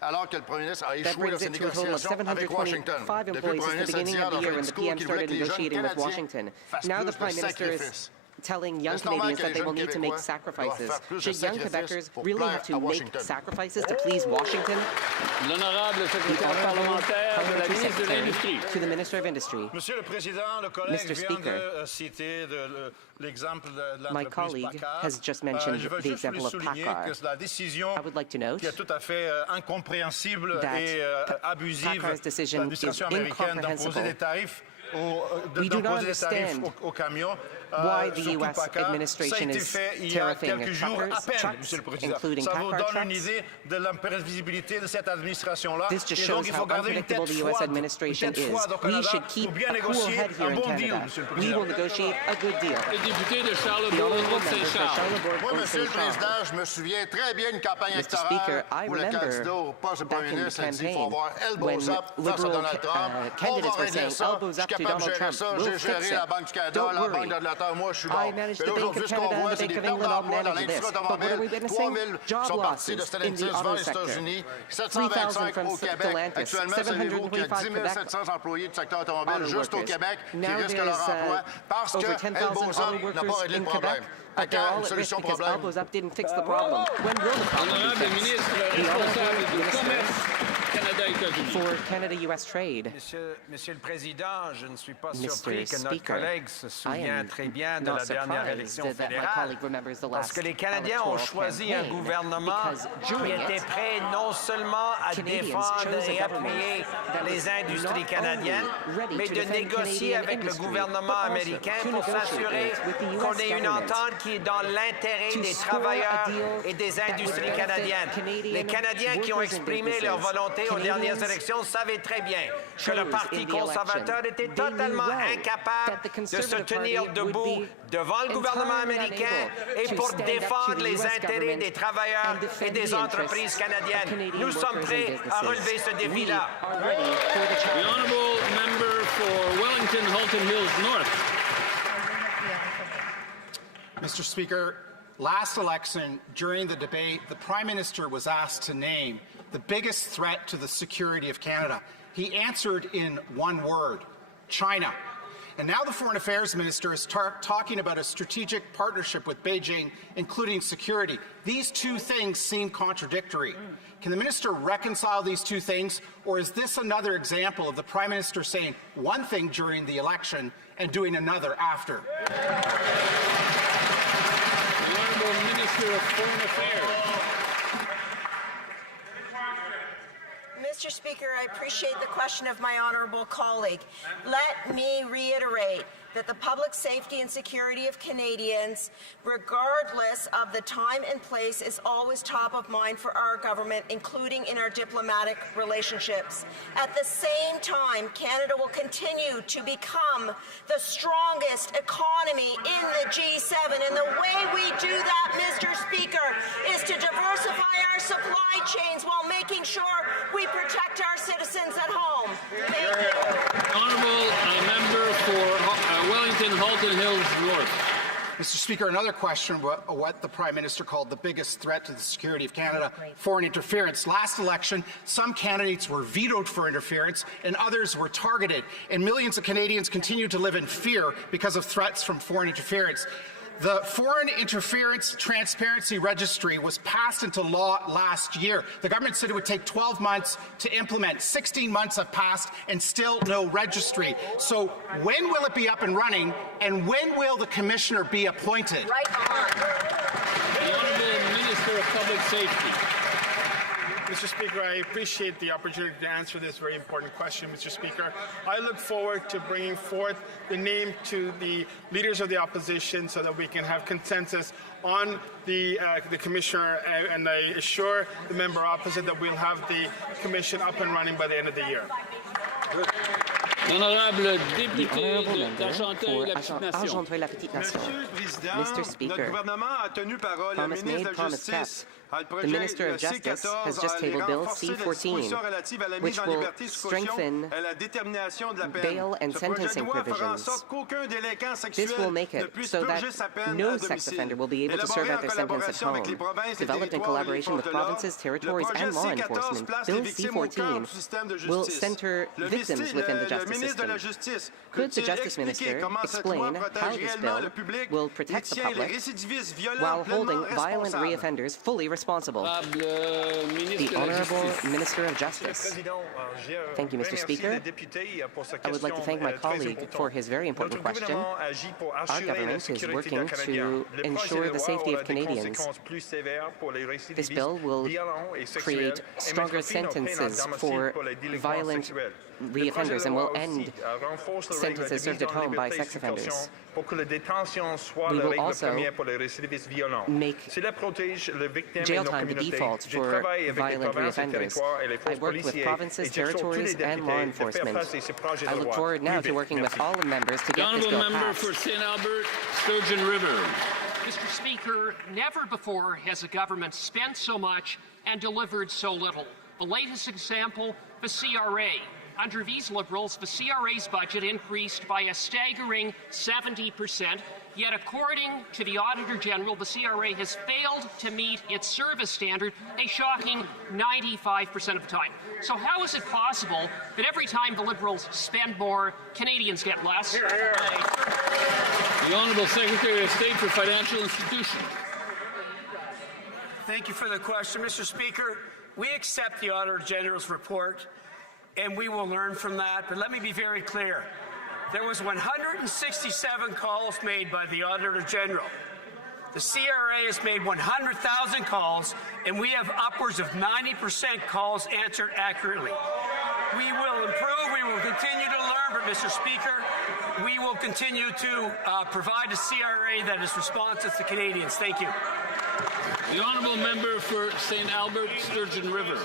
That brings it to a total of 725 employees since the beginning of the year when the PM started negotiating with Washington. Now the Prime Minister is telling young Canadians that they will need to make sacrifices. Should young Quebecers really have to make sacrifices to please Washington? L'honorable secrétaire parlementaire de la ministre de l'Industrie. To the Minister of Industry. Monsieur le Président, le collègue Mr. Speaker, vient de citer l'exemple de my colleague has just mentioned the example of PACCAR. I would like to note qui est tout à fait incompréhensible that et abusive PACCAR's decision is l'administration américaine d'imposer des tarifs aux camions. Why the U.S. administration is tariffing trucks, including PACCAR trucks. This just shows how unpredictable the U.S. administration is. We should keep a cool head here in Canada. We will negotiate a good deal. The honourable member for Charlebourg, Haute-Saint-Charles. Mr. Speaker, I remember back in the campaign when Liberal candidates were saying, elbows up to Donald Trump, we'll fix it. Don't worry. I managed the Bank of Canada and the Bank of England, I'll manage this. But what are we witnessing? Job losses in the auto sector. 3,000 from Stellantis, 725 Quebec auto workers. Now there's over 10,000 auto workers in Quebec, but they're all at risk because elbows up didn't fix the problem. When will the problem be fixed? The honourable minister for Canada-US trade. Monsieur le Président, je ne suis pas surpris que notre collègue se souvient très bien de la dernière élection fédérale, parce que les Canadiens ont choisi un gouvernement qui était prêt non seulement à défendre et appuyer les industries canadiennes, mais de négocier avec le gouvernement américain pour s'assurer qu'on ait une entente qui est dans l'intérêt des travailleurs et des industries canadiennes. Les Canadiens qui ont exprimé leur volonté ont dernières élections, savez très bien que le Parti conservateur était totalement incapable de se tenir debout devant le gouvernement américain et pour défendre les intérêts des travailleurs et des entreprises canadiennes. Nous sommes prêts à relever ce défi-là. The honourable member for Wellington, Halton Hills North. Mr. Speaker, last election, during the debate, the Prime Minister was asked to name the biggest threat to the security of Canada. He answered in one word: China. And now the Foreign Affairs Minister is talking about a strategic partnership with Beijing, including security. These two things seem contradictory. Can the Minister reconcile these two things, or is this another example of the Prime Minister saying one thing during the election and doing another after? The Honourable Minister of Foreign Affairs. Mr. Speaker, I appreciate the question of my honourable colleague. Let me reiterate that the public safety and security of Canadians, regardless of the time and place, is always top of mind for our government, including in our diplomatic relationships. At the same time, Canada will continue to become the strongest economy in the G7, and the way we do that, Mr. Speaker, is to diversify our supply chains while making sure we protect our citizens at home. Thank you. Honourable member for Wellington, Halton Hills North. Mr. Speaker, another question about what the Prime Minister called the biggest threat to the security of Canada: foreign interference. Last election, some candidates were vetoed for interference and others were targeted, and millions of Canadians continue to live in fear because of threats from foreign interference. The Foreign Interference Transparency Registry was passed into law last year. The government said it would take 12 months to implement. 16 months have passed and still no registry. So when will it be up and running, and when will the commissioner be appointed? Right on. The Honourable Minister of Public Safety. Mr. Speaker, I appreciate the opportunity to answer this very important question, Mr. Speaker. I look forward to bringing forth the name to the leaders of the opposition so that we can have consensus on the Commissioner, and I assure the member opposite that we'll have the Commission up and running by the end of the year. L'honorable député d'Argenteuil, la Petite Nation. Mr. Speaker, promise made, promise kept. The Minister of Justice has just tabled Bill C-14, which will strengthen bail and sentencing provisions. This will make it so that no sex offender will be able to serve out their sentence at home. Developed in collaboration with provinces, territories, and law enforcement, Bill C-14 will center victims within the justice system. Could the Justice Minister explain how this bill will protect the public while holding violent reoffenders fully responsible? The Honourable Minister of Justice. Thank you, Mr. Speaker. I would like to thank my colleague for his very important question. Our government is working to ensure the safety of Canadians. This bill will create stronger sentences for violent reoffenders and will end sentences served at home by sex offenders. We will also make jail time the default for violent reoffenders. I work with provinces, territories, and law enforcement. I look forward now to working with all the members to get this bill passed. The honourable member for St. Albert, Sturgeon River. Mr. Speaker, never before has a government spent so much and delivered so little. The latest example, the CRA. Under these Liberals, the CRA's budget increased by a staggering 70%, yet according to the Auditor General, the CRA has failed to meet its service standard a shocking 95% of the time. So how is it possible that every time the Liberals spend more, Canadians get less? The Honourable Secretary of State for Financial Institutions. Thank you for the question, Mr. Speaker. We accept the Auditor General's report, and we will learn from that. But let me be very clear. There was 167 calls made by the Auditor General. The CRA has made 100,000 calls, and we have upwards of 90% calls answered accurately. We will improve, we will continue to learn, but Mr. Speaker, we will continue to provide a CRA that is responsive to Canadians. Thank you. The honourable member for St. Albert, Sturgeon River.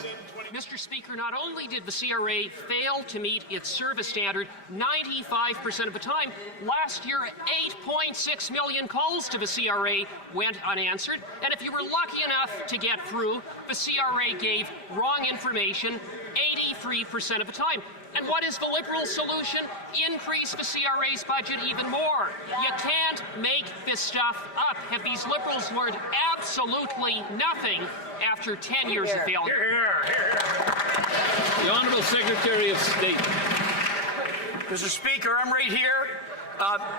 Mr. Speaker, not only did the CRA fail to meet its service standard 95% of the time, last year 8.6 million calls to the CRA went unanswered, and if you were lucky enough to get through, the CRA gave wrong information 83% of the time. And what is the Liberal solution? Increase the CRA's budget even more. You can't make this stuff up. Have these Liberals learned absolutely nothing after 10 years of failure? The Honourable Secretary of State. Mr. Speaker, I'm right here.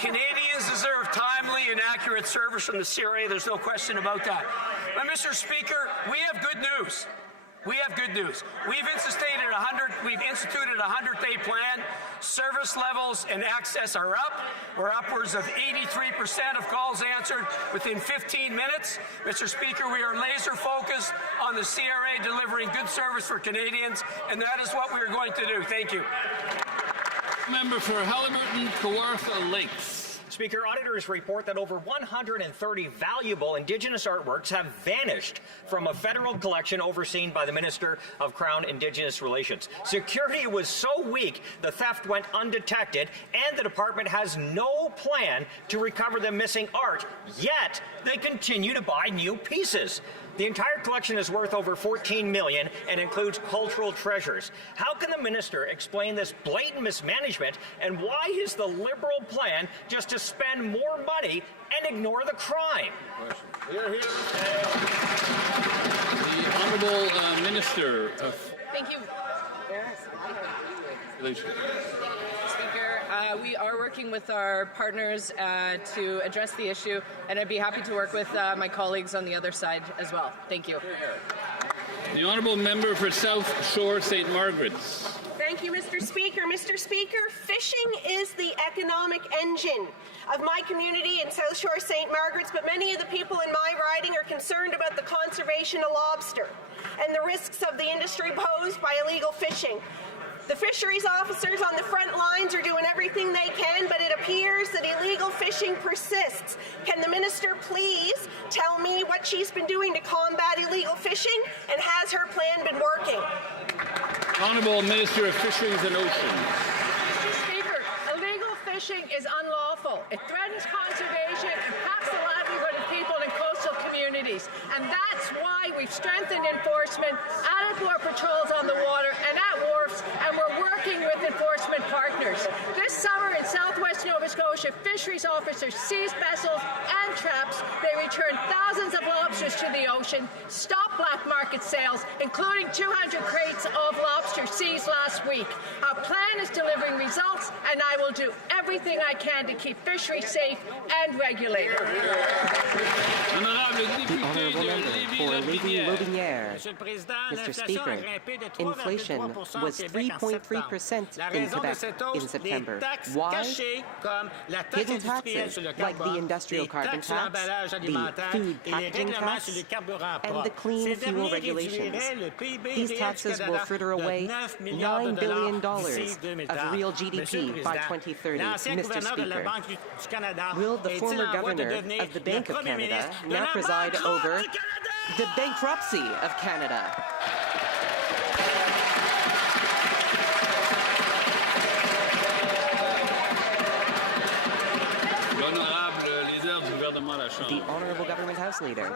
Canadians deserve timely and accurate service from the CRA. There's no question about that. But, Mr. Speaker, we have good news. We have good news. We've instituted a 100-day plan. Service levels and access are up. We're upwards of 83% of calls answered within 15 minutes. Mr. Speaker, we are laser focused on the CRA delivering good service for Canadians, and that is what we are going to do. Thank you. Member for Haliburton, Kawartha Lakes. Speaker, auditors report that over 130 valuable Indigenous artworks have vanished from a federal collection overseen by the Minister of Crown Indigenous Relations. Security was so weak, the theft went undetected, and the department has no plan to recover the missing art, yet they continue to buy new pieces. The entire collection is worth over $14 million and includes cultural treasures. How can the minister explain this blatant mismanagement, and why is the Liberal plan just to spend more money and ignore the crime? The Honourable Minister of... Thank you. Relations. Speaker, we are working with our partners to address the issue, and I'd be happy to work with my colleagues on the other side as well. Thank you. The Honourable Member for South Shore St. Margaret's. Thank you, Mr. Speaker. Mr. Speaker, fishing is the economic engine of my community in South Shore St. Margaret's, but many of the people in my riding are concerned about the conservation of lobster and the risks of the industry posed by illegal fishing. The fisheries officers on the front lines are doing everything they can, but it appears that illegal fishing persists. Can the minister please tell me what she's been doing to combat illegal fishing, and has her plan been working? Honourable Minister of Fisheries and Oceans. Speaker, illegal fishing is unlawful. It threatens conservation, impacts the livelihood of people in coastal communities, and that's why we've strengthened enforcement, added more patrols on the water and at wharfs, and we're working with enforcement partners. This summer in southwest Nova Scotia, fisheries officers seized vessels and traps. They returned thousands of lobsters to the ocean, stopped black market sales, including 200 crates of lobster seized last week. Our plan is delivering results, and I will do everything I can to keep fisheries safe and regulated. The Honourable Member for Lévis-Lotbinière. Mr. Speaker, inflation was 3.3% in Quebec in September. Why? Hidden taxes like the industrial carbon tax, the food packaging tax, and the clean fuel regulations. These taxes will fritter away $9 billion of real GDP by 2030. Mr. Speaker, will the former governor of the Bank of Canada now preside over the bankruptcy of Canada? The Honourable Government House Leader.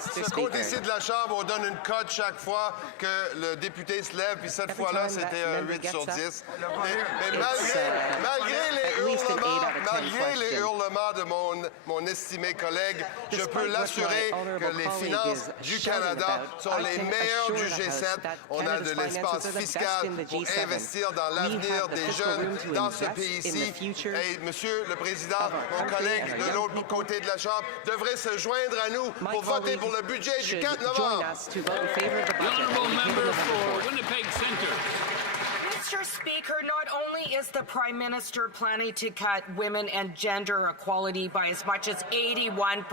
Ce côté-ci de la Chambre, on donne une cote chaque fois que le député se lève, puis cette fois-là, c'était un 8 sur 10. Mais malgré les hurlements de mon estimé collègue, je peux l'assurer que les finances du Canada sont les meilleures du G7. On a de l'espace fiscal pour investir dans l'avenir des jeunes dans ce pays-ci. Et Monsieur le Président, mon collègue de l'autre côté de la Chambre devrait se joindre à nous pour voter pour le budget du 4 novembre. The Honourable Member for Winnipeg Centre. Mr. Mr. Speaker, not only is the Prime Minister planning to cut women and gender equality by as much as 81%,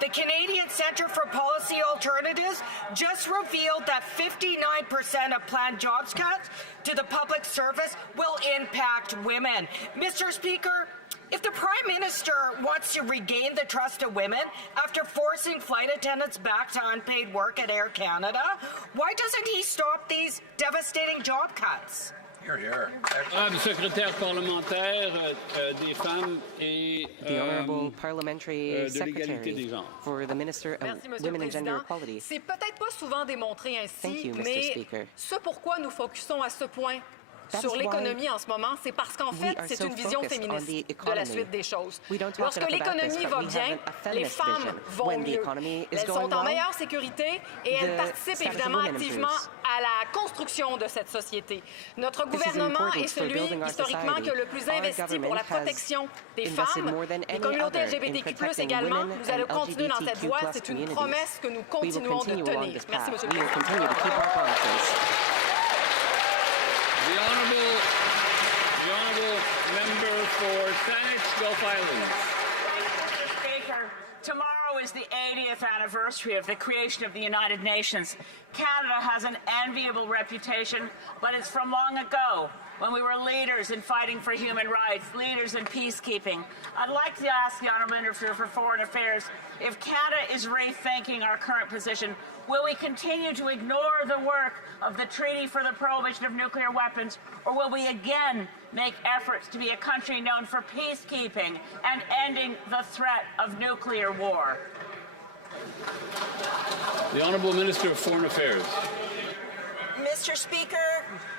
the Canadian Centre for Policy Alternatives just revealed that 59% of planned jobs cuts to the public service will impact women. Mr. Speaker, if the Prime Minister wants to regain the trust of women after forcing flight attendants back to unpaid work at Air Canada, why doesn't he stop these devastating job cuts? Secrétaire parlementaire des femmes et the Honourable Parliamentary de l'égalité des Secretary genres. for the Minister of Women and Gender Equality. C'est peut-être pas souvent démontré ainsi, Thank you, Mr. mais Speaker. ce pourquoi nous focusons à ce point That's sur why l'économie en ce moment, c'est parce qu'en we fait, are c'est so une vision focused on féministe the de la economy. suite des choses. We don't talk Lorsque enough about this, l'économie but va we bien, have a les feminist femmes vision. vont When the mieux. economy is Elles going sont en well, meilleure sécurité et elles the participent status of évidemment women activement improves. à la construction de cette société. Notre This is gouvernement important est for celui, building our historiquement, society. qui a le plus Our investi pour la government has protection des invested femmes, more than des any communautés other in LGBTQ+, protecting également. women Nous allons and continuer dans cette LGBTQ+ voie. C'est une communities. promesse que nous We will continuons de continue along tenir. this Merci, path. Monsieur We le will Président. continue to keep our promises. The honourable member for Saanich Gulf Islands. Mr. Speaker, tomorrow is the 80th anniversary of the creation of the United Nations. Canada has an enviable reputation, but it's from long ago, when we were leaders in fighting for human rights, leaders in peacekeeping. I'd like to ask the Honourable Minister for Foreign Affairs, if Canada is rethinking our current position, will we continue to ignore the work of the Treaty for the Prohibition of Nuclear Weapons, or will we again make efforts to be a country known for peacekeeping and ending the threat of nuclear war? The Honourable Minister of Foreign Affairs. Mr. Speaker,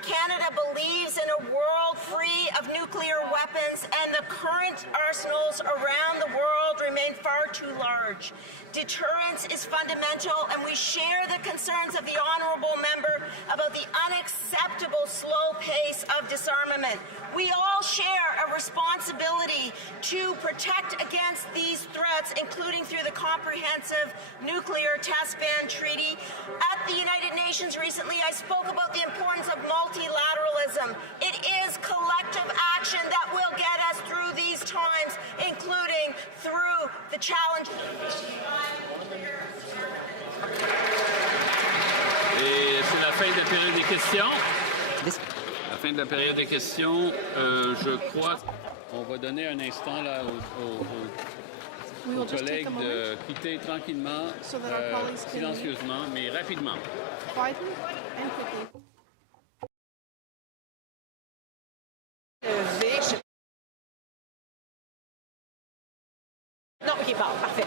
Canada believes in a world free of nuclear weapons, and the current arsenals around the world remain far too large. Deterrence is fundamental, and we share the concerns of the honourable member about the unacceptable slow pace of disarmament. We all share a responsibility to protect against these threats, including through the Comprehensive Nuclear Test Ban Treaty. At the United Nations recently, I spoke about the importance of multilateralism. It is collective action that will get us through these times, including through the challenge. Et c'est la fin de la période des questions. La fin de la période des questions, je crois qu'on va donner un instant là aux collègues de quitter tranquillement, silencieusement, mais rapidement. Quietly and quickly. Non, OK, parfait.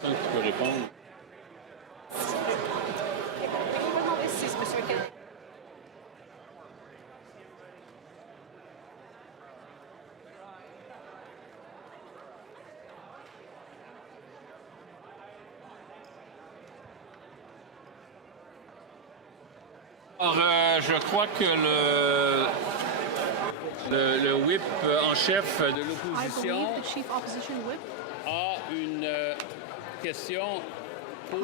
Tu peux répondre. Alors, je crois que le whip en chef de l'opposition a une question pour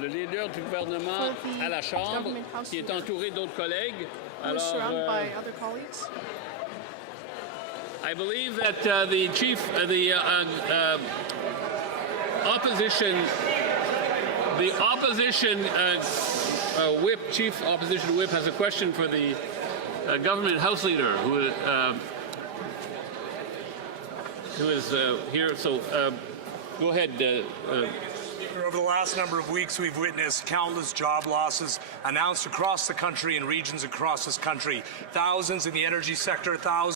le leader du gouvernement à la Chambre, qui est entouré d'autres collègues. Alors, I believe that the chief, the opposition whip, chief opposition whip, has a question for the government House leader who is here. So go ahead. Over the last number of weeks, we've witnessed countless job losses announced across the country and regions across this country. Thousands in the energy sector, thousands